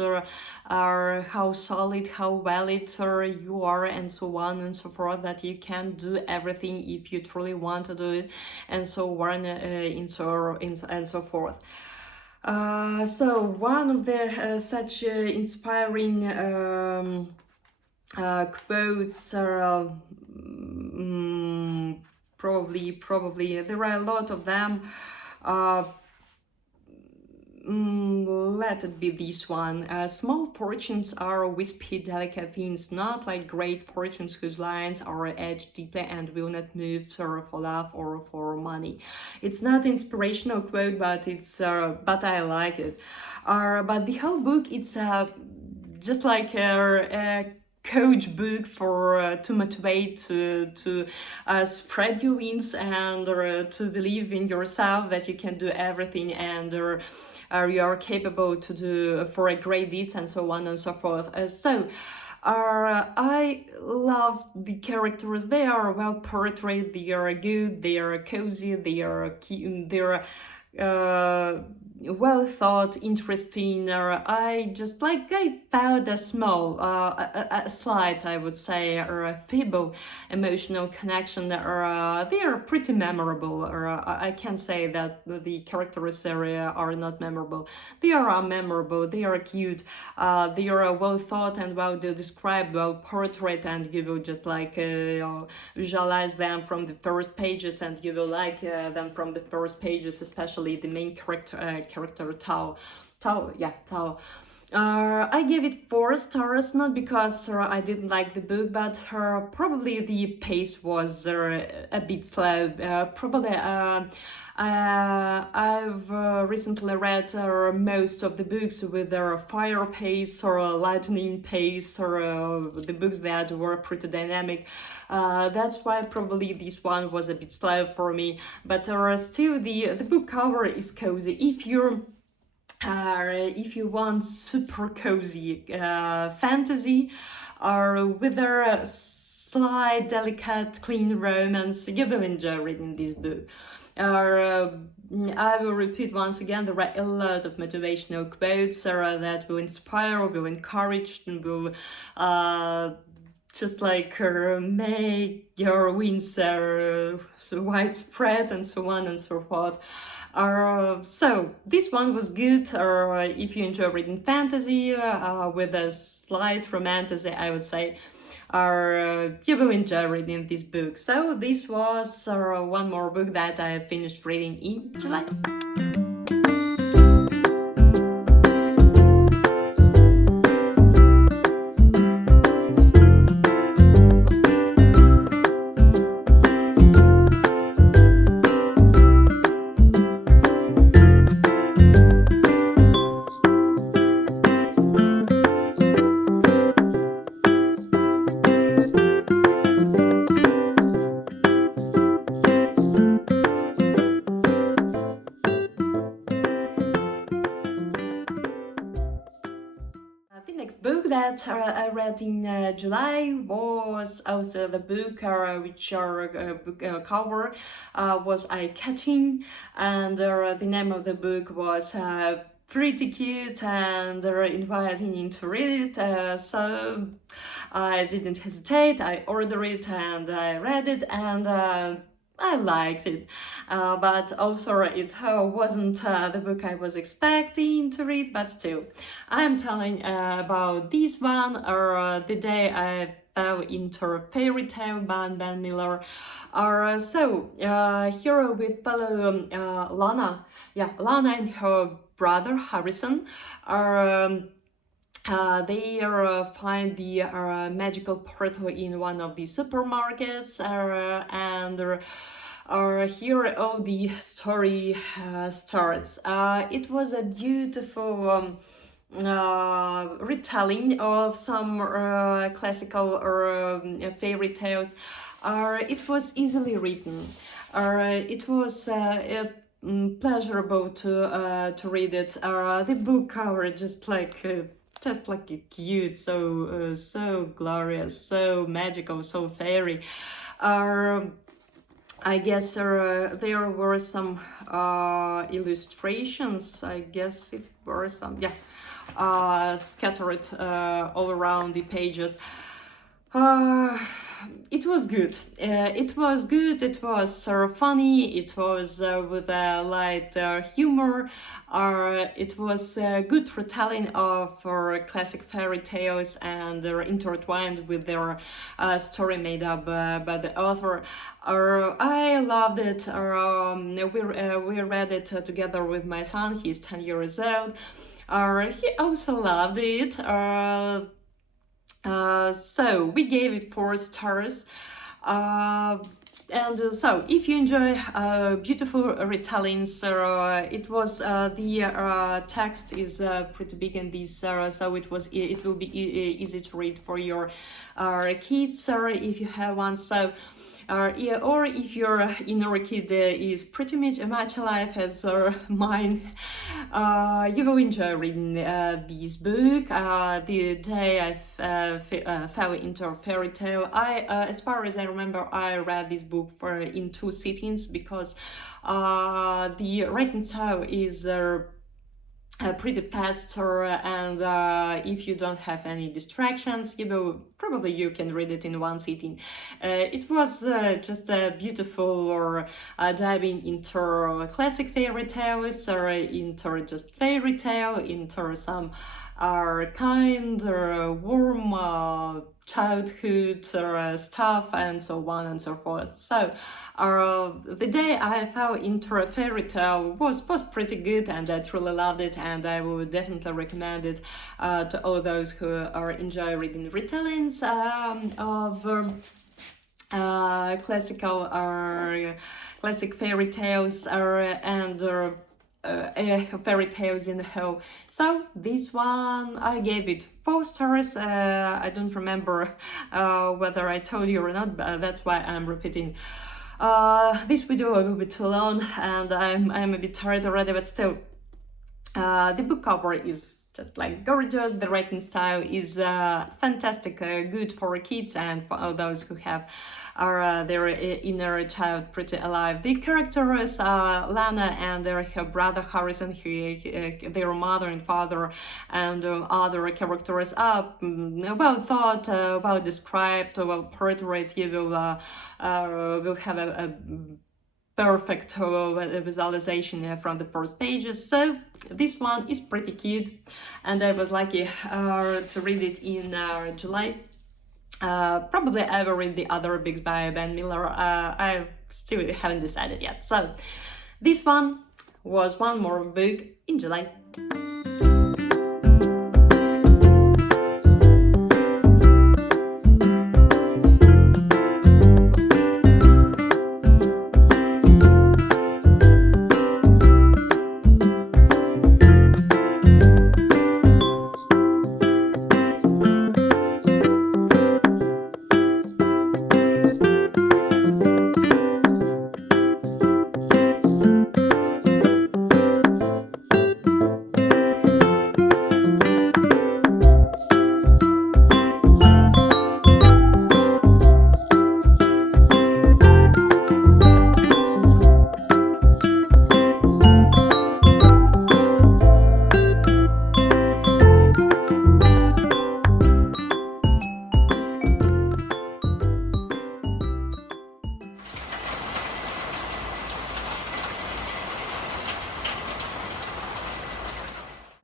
how solid, how valid you are, and so on and so forth, that you can do everything if you truly want to do it, and so on and so forth. So one of the such inspiring quotes are probably there are a lot of them. let it be this one. Small fortunes are wispy, delicate things, not like great fortunes whose lines are edged deeply and will not move for love or for money. It's not inspirational quote, but but I like it. But the whole book, it's just like a coach book for to motivate to spread your wings and to believe in yourself that you can do everything and you are capable to do for a great deeds and so on and so forth. I love the characters. They are well portrayed. They are good. They are cozy. They are well thought, interesting. I found a small, a slight, I would say, or a feeble emotional connection. They are pretty memorable. I can't say that the characters are not memorable. They are memorable. They are cute. They are well thought and well described, well portrayed, and you will just visualize them from the first pages, and you will like them from the first pages, especially the main character Tao. I gave it 4 stars, not because I didn't like the book, but probably the pace was a bit slow. I've recently read most of the books with their fire pace or lightning pace, or the books that were pretty dynamic. That's why probably this one was a bit slow for me. But still, the book cover is cozy. If you want super cozy fantasy or with a slight, delicate, clean romance, you will enjoy reading this book. I will repeat once again, there are a lot of motivational quotes that will inspire, will encourage, and will make your wings widespread and so on and so forth. So this one was good. If you enjoy reading fantasy with a slight romantasy, I would say, you will enjoy reading this book. So this was one more book that I finished reading in July. The next book that I read in July was also the book which book cover was eye-catching, and the name of the book was pretty cute and inviting to read it. So I didn't hesitate. I ordered it and I read it, and I liked it, but also it wasn't the book I was expecting to read, but still, I'm telling about this one, the day I fell into a fairy tale by Ben Miller. Here we follow Lana and her brother Harrison. They find the magical portal in one of the supermarkets, and here all the story starts. It was a beautiful retelling of some classical fairy tales. It was easily written. It was pleasurable to read it. The book cover just like cute, so glorious, so magical, so fairy. I guess there were some illustrations. I guess it were some, scattered all around the pages. it was good. It was good. It was funny. It was with a light humor. It was a good retelling of classic fairy tales and intertwined with their story made up by the author. I loved it. We read it together with my son. He's 10 years old. He also loved it. So we gave it 4 stars. So if you enjoy beautiful retellings, it was the text is pretty big in these, so it will be easy to read for your kids, if you have one. So. Yeah, or if your inner kid is pretty much alive as mine, you will enjoy reading this book. The day I fell into a fairy tale, as far as I remember, I read this book in 2 sittings because the writing style is pretty fast, and if you don't have any distractions, you can read it in 1 sitting. It was just a beautiful diving into classic fairy tales, or into just fairy tale, into some kind warm childhood stuff, and so on and so forth. So the day I fell into a fairy tale was pretty good, and I truly loved it, and I would definitely recommend it to all those who enjoy reading retellings of classic fairy tales and fairy tales in the whole. So this one I gave it 4 stars. I don't remember whether I told you or not, but that's why I'm repeating this video a little bit too long, and I'm a bit tired already, but still the book cover is just like gorgeous. The writing style is fantastic, good for kids and for all those who have their inner child pretty alive. The characters, Lana and her brother Harrison, their mother and father, and other characters are well thought, well described, well portrayed. You will have a perfect visualization from the first pages. So this one is pretty cute, and I was lucky to read it in July. Probably I will read the other books by Ben Miller. I still haven't decided yet. So this one was one more book in July.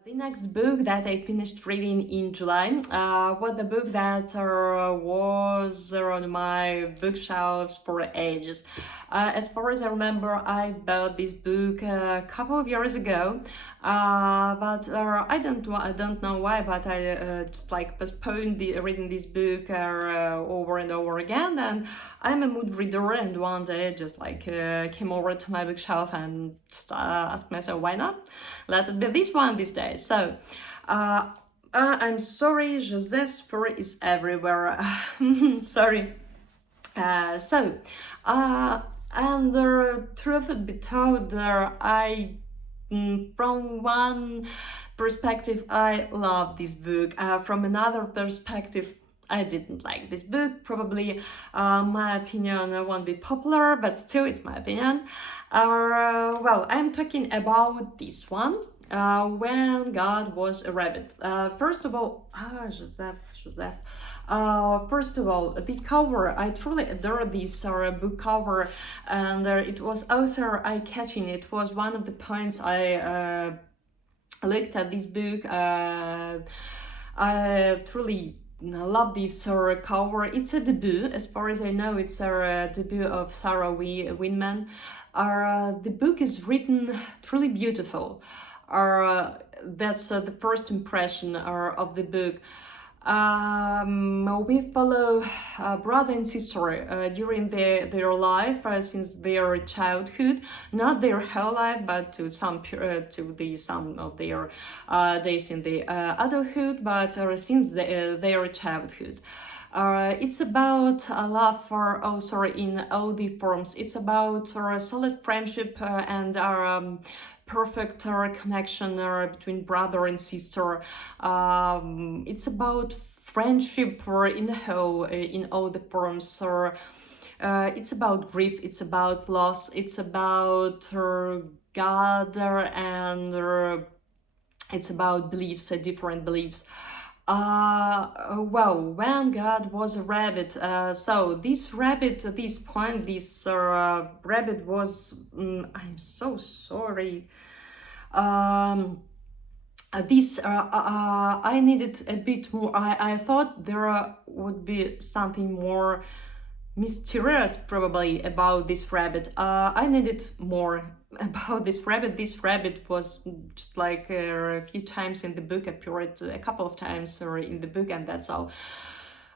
The next book that I finished reading in July was the book that was on my bookshelves for ages. As far as I remember, I bought this book a couple of years ago, but I don't know why, but I just like postponed reading this book over and over again. And I'm a mood reader, and one day just like came over to my bookshelf and just asked myself, why not? Let it be this one this day. So I'm sorry, Joseph's fur is everywhere. Sorry. And truth be told, from one perspective, I love this book. From another perspective, I didn't like this book. Probably my opinion won't be popular, but still it's my opinion. Well, I'm talking about this one. When God was a rabbit. First of all, Joseph. First of all, the cover. I truly adore this book cover, and it was also eye-catching. It was one of the points I looked at this book. I truly love this cover. It's a debut, as far as I know. It's a debut of Sarah Winman. The book is written truly beautiful. That's the first impression of the book. We follow brother and sister during their life since their childhood, not their whole life, but to some of their days in the adulthood, but since their childhood. It's about love in all the forms. It's about solid friendship and perfect perfect between brother and sister. It's about friendship in all the forms. It's about grief. It's about loss. It's about God and it's about beliefs, different beliefs. Well, when God was a rabbit, so this rabbit, at this point, this rabbit was, I'm so sorry. I needed a bit more. I thought there would be something more mysterious probably about this rabbit. I needed more about this rabbit. This rabbit was just like a few times in the book, appeared a couple of times in the book, and that's all.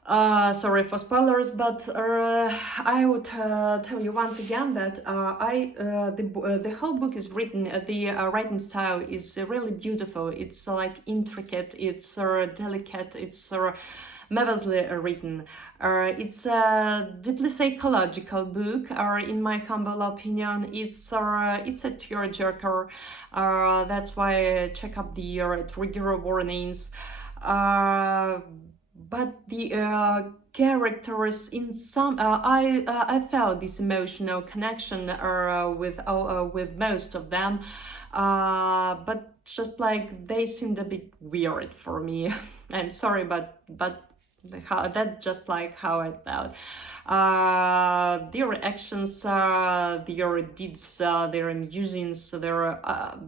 Sorry for spoilers, but I would tell you once again that the whole book is written. The writing style is really beautiful. It's like intricate. It's delicate. It's marvelously written. It's a deeply psychological book. In my humble opinion, it's a tearjerker. That's why I check up the trigger warnings. But the characters in some I felt this emotional connection with most of them, but just like they seemed a bit weird for me. I'm sorry, but that's just like how I felt. Their actions, their deeds, their musings, they're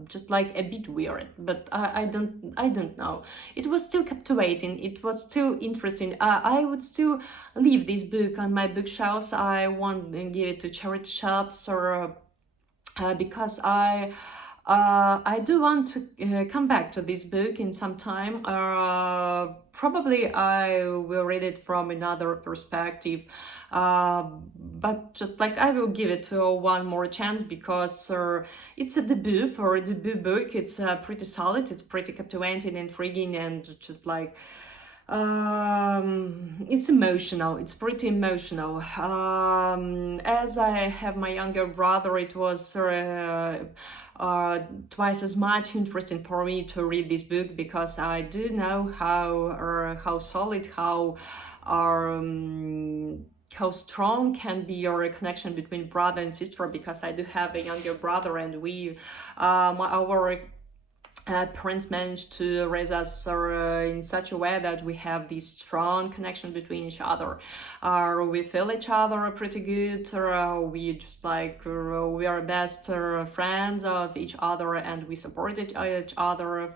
just like a bit weird. But I don't know. It was still captivating. It was still interesting. I would still leave this book on my bookshelves. I won't give it to charity shops or because I do want to come back to this book in some time. Probably I will read it from another perspective, but just like I will give it one more chance because it's a debut. For a debut book, it's pretty solid, it's pretty captivating, intriguing, and just like it's emotional. It's pretty emotional. As I have my younger brother, it was twice as much interesting for me to read this book because I do know how solid, how strong can be your connection between brother and sister, because I do have a younger brother, and our parents managed to raise us in such a way that we have this strong connection between each other. We feel each other pretty good. We just like we are best friends of each other, and we support each other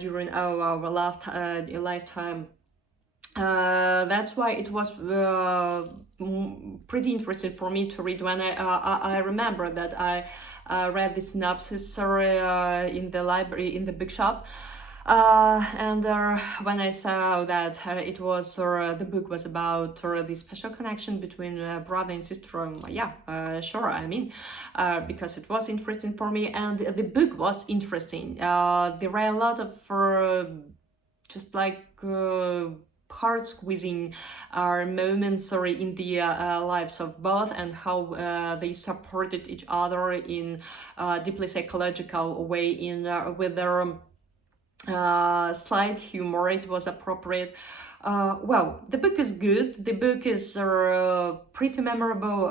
during our lifetime. That's why it was pretty interesting for me to read. When I remember that I read the synopsis in the library, in the bookshop, and when I saw that it was the book was about the special connection between brother and sister, sure, I mean, because it was interesting for me, and the book was interesting. There were a lot of just like heart-squeezing moments in the lives of both, and how they supported each other in deeply psychological way, in with their slight humor. It was appropriate. Well, the book is good. The book is pretty memorable,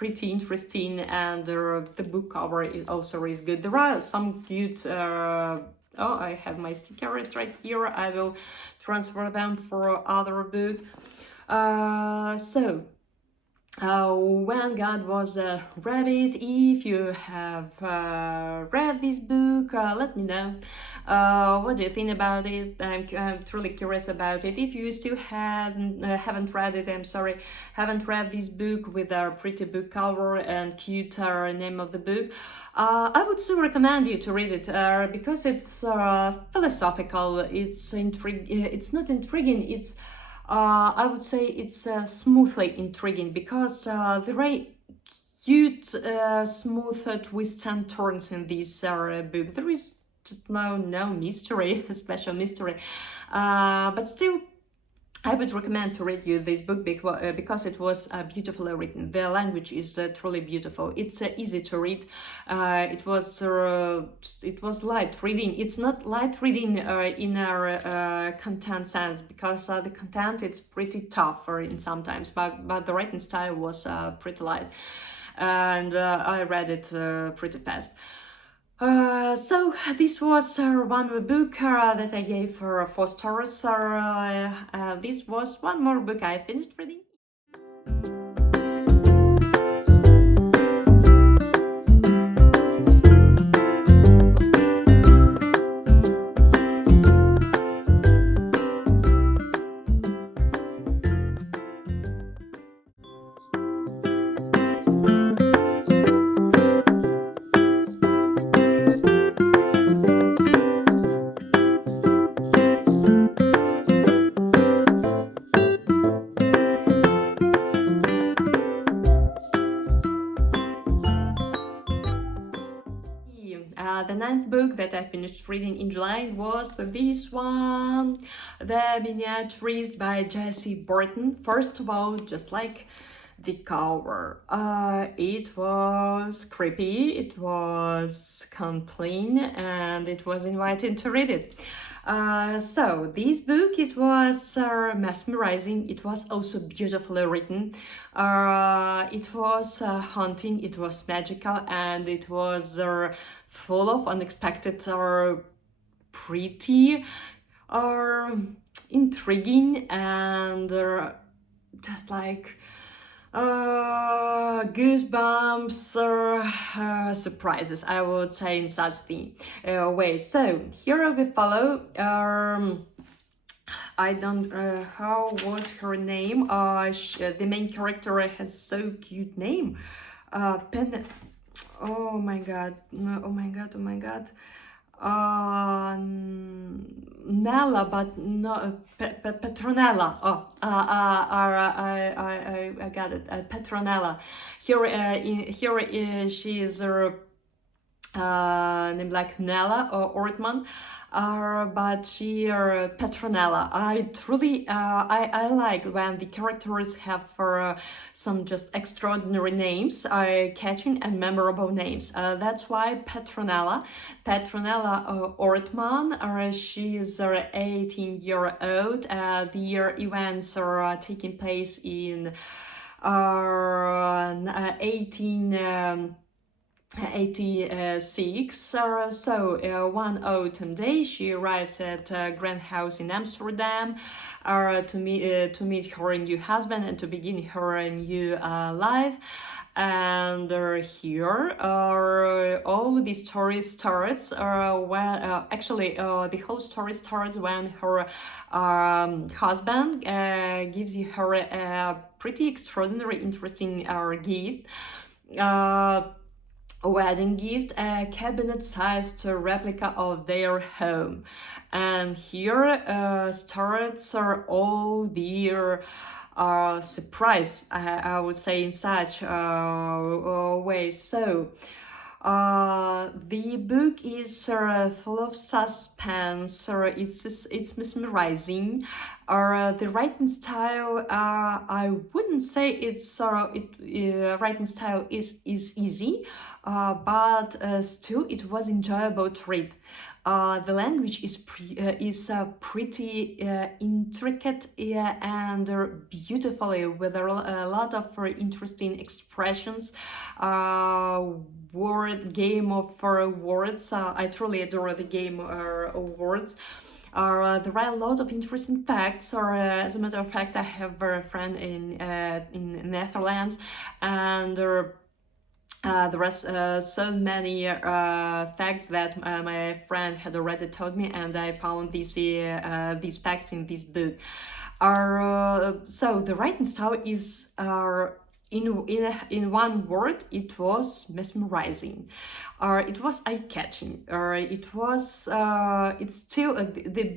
pretty interesting, and the book cover is also is good. There are some cute oh, I have my stickers right here. I will transfer them for other book. When God Was a Rabbit. If you have read this book, let me know. What do you think about it? I'm truly curious about it. If you still haven't read it, I'm sorry, haven't read this book with a pretty book cover and cute name of the book, I would still recommend you to read it because it's philosophical. It's it's not intriguing. It's I would say it's smoothly intriguing because there are cute, smooth twists and turns in this book. There is just no mystery, special mystery, but still, I would recommend to read you this book because it was beautifully written. The language is truly beautiful. It's easy to read. It was light reading. It's not light reading in our content sense because the content it's pretty tough in sometimes, but the writing style was pretty light, and I read it pretty fast. So this was one book that I gave 4 stars. This was one more book I finished reading. The 9th book that I finished reading in July was this one, The Miniaturist by Jessie Burton. First of all, just like the cover, it was creepy, it was compelling, and it was inviting to read it. So this book, it was mesmerizing. It was also beautifully written. It was haunting, it was magical, and it was full of unexpected pretty intriguing and just like goosebumps or surprises, I would say, in such way. So here we follow I don't how was her name. The main character has so cute name. Oh my god, Nella, but no, Petronella. Oh, I got it. Petronella. Here she is named like Nella or Ortman, but she Petronella. I truly I like when the characters have some just extraordinary names, catching and memorable names. That's why Petronella Ortman. She is 18-year-old. The events are taking place in 1886. So one autumn day she arrives at a grand house in Amsterdam to meet her new husband and to begin her new life. And here all the story starts the whole story starts when her husband gives her a pretty extraordinary, interesting gift. A wedding gift, a cabinet-sized replica of their home. And here starts all their surprise, I would say, in such ways. So the book is full of suspense. It's mesmerizing. The writing style, I wouldn't say writing style is easy, but still it was enjoyable to read. The language is pretty intricate and beautifully, with a lot of interesting expressions. Word game of words. I truly adore the game of words. There are a lot of interesting facts. As a matter of fact, I have a friend in Netherlands, and there are so many facts that my friend had already told me, and I found these facts in this book. So the writing style is in one word, it was mesmerizing. It was eye-catching. The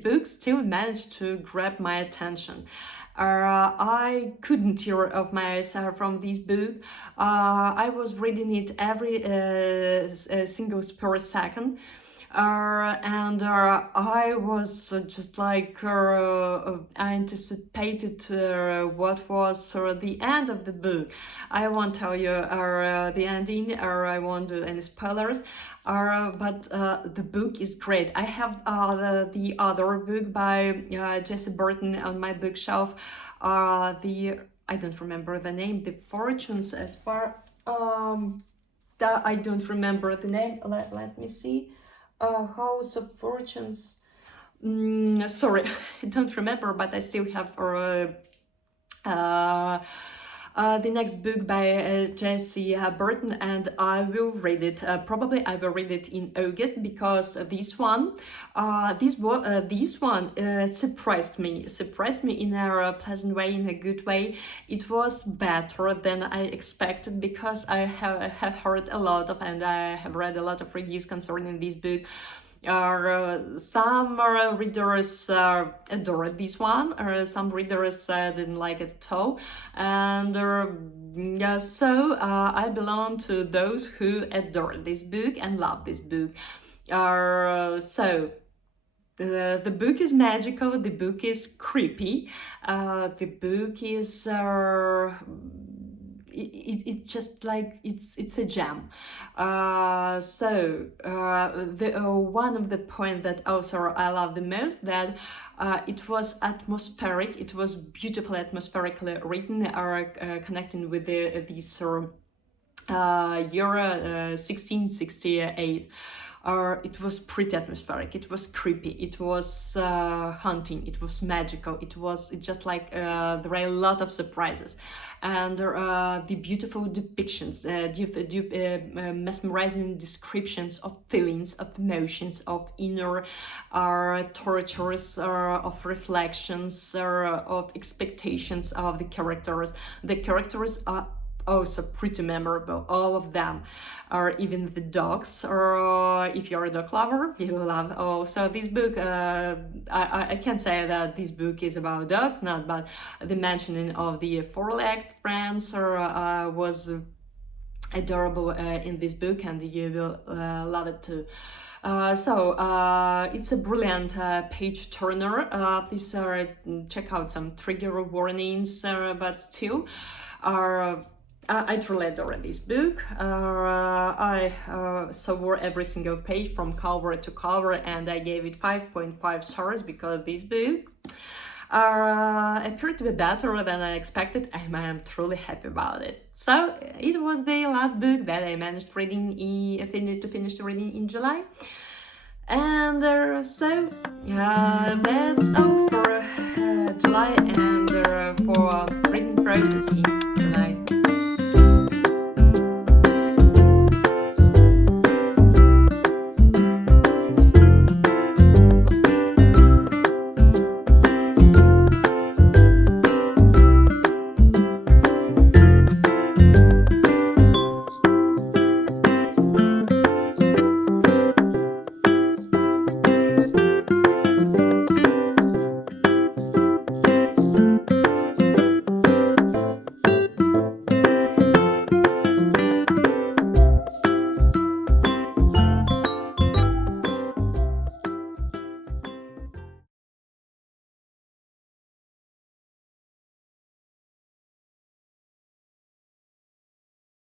book still managed to grab my attention. I couldn't tear off my eyes from this book. I was reading it every single spare second. And I was just like I anticipated what was the end of the book. I won't tell you the ending, or I won't do any spoilers. But the book is great. I have the other book by Jessie Burton on my bookshelf. I don't remember the name. The Fortunes, as far I don't remember the name. Let me see. House of Fortunes. Sorry, I don't remember, but I still have the next book by Jessie Burton, and I will read it. Probably I will read it in August, because this one surprised me in a pleasant way, in a good way. It was better than I expected, because I have heard a lot of, and I have read a lot of reviews concerning this book. Some readers adored this one, some readers didn't like it at all, and so I belong to those who adore this book and love this book. So the book is magical, the book is creepy, the book is it's just like it's a gem. One of the points that also I love the most, that it was atmospheric. It was beautifully atmospherically written, connecting with this year 1668. It was pretty atmospheric, it was creepy, it was haunting, it was magical, it's just like there are a lot of surprises, and the beautiful depictions, mesmerizing descriptions of feelings, of emotions, of inner tortures, of reflections, of expectations of the characters. The characters are also pretty memorable, all of them, or even the dogs, or if you're a dog lover, you will love also this book. I can't say that this book is about dogs, not, but the mentioning of the four-legged friends was adorable in this book, and you will love it too. It's a brilliant page turner. Please check out some trigger warnings, but still, I truly adore this book. I saw every single page from cover to cover, and I gave it 5.5 stars, because this book appeared to be better than I expected, and I am truly happy about it. So it was the last book that I managed reading to finish reading in July. And that's all for July, and for reading process in July.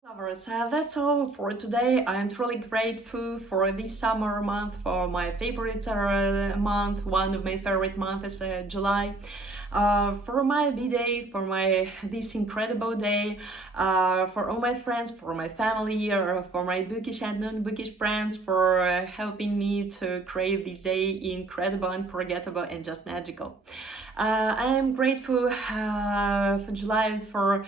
Lovers, that's all for today. I'm truly grateful for this summer month, for my favorite month. One of my favorite months is July. For my B-Day, for my this incredible day, for all my friends, for my family, for my bookish and non-bookish friends, for helping me to create this day incredible, unforgettable, and just magical. I am grateful for July for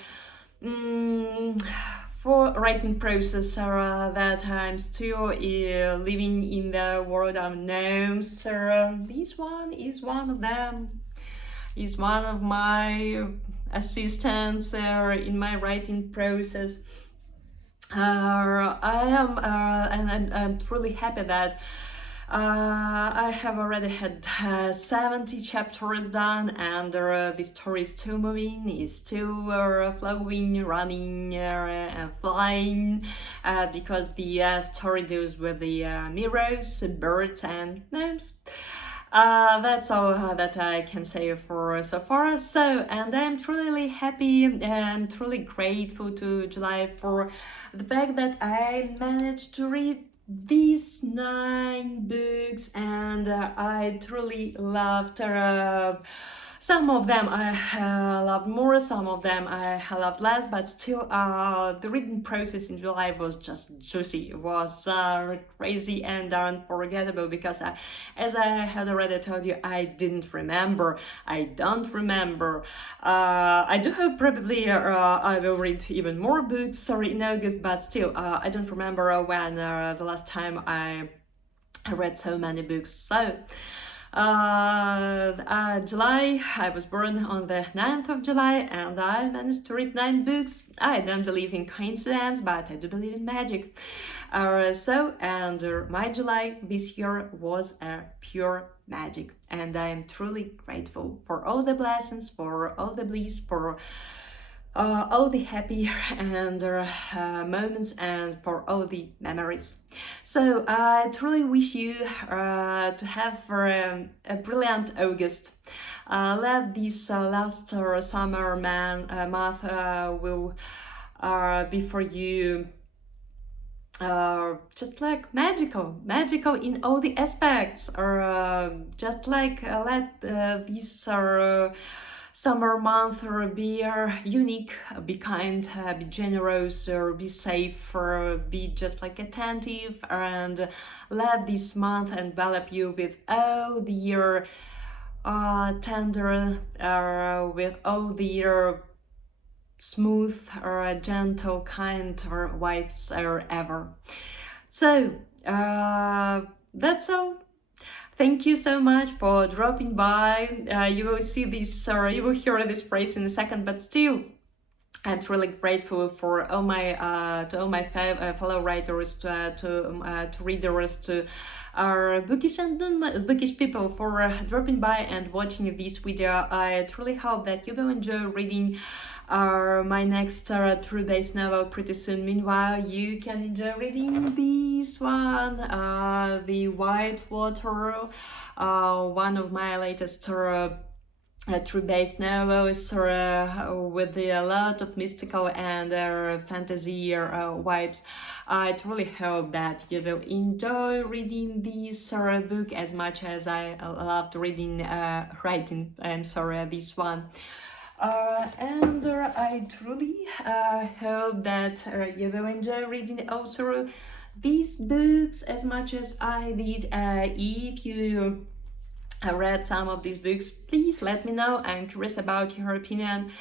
writing process that I'm still living in the world of gnomes. This one is one of them. Is one of my assistants in my writing process. I'm truly happy that I have already had 70 chapters done, and the story is still moving, is still flowing, running, and flying, because the story deals with the mirrors, birds, and gnomes. That's all that I can say for so far. And I'm truly happy and truly grateful to July for the fact that I managed to read these 9 books, and I truly loved some of them I loved more, some of them I loved less, but still the reading process in July was just juicy. It was crazy and unforgettable because as I had already told you, I don't remember. I do hope probably I will read even more books in August, but still I don't remember when the last time I read so many books. July, I was born on the 9th of July, and I managed to read 9 books. I don't believe in coincidence, but I do believe in magic. My July this year was a pure magic, and I am truly grateful for all the blessings, for all the bliss, for all the happy and moments, and for all the memories. So I truly wish you to have a brilliant August. Let this last summer month will be for you just like magical in all the aspects, or just like let this summer month be unique, be kind, be generous, or be safe, or be just like attentive, and let this month envelop you with all the year tender, with all the year smooth or gentle, kind or vibes or ever. So that's all. Thank you so much for dropping by. You will see this, or you will hear this phrase in a second, but still, I'm truly grateful for all my fellow writers, to readers, to our bookish and non-bookish people for dropping by and watching this video. I truly hope that you will enjoy reading my next True Days novel pretty soon. Meanwhile, you can enjoy reading this one, The White Water, one of my latest True-based novels with a lot of mystical and fantasy vibes. I truly hope that you will enjoy reading this book as much as I loved writing. This one. I truly hope that you will enjoy reading also these books as much as I did. If you read some of these books, please let me know. I'm curious about your opinion.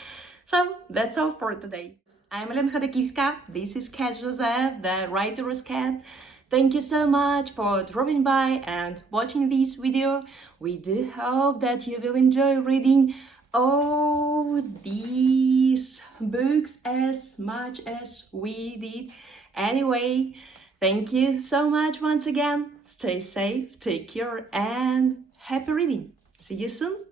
So that's all for today. I'm Elena Chodakivska. This is Cat Joseph, the writer's cat. Thank you so much for dropping by and watching this video. We do hope that you will enjoy reading all these books as much as we did. Anyway, thank you so much once again. Stay safe, take care, and happy reading. See you soon.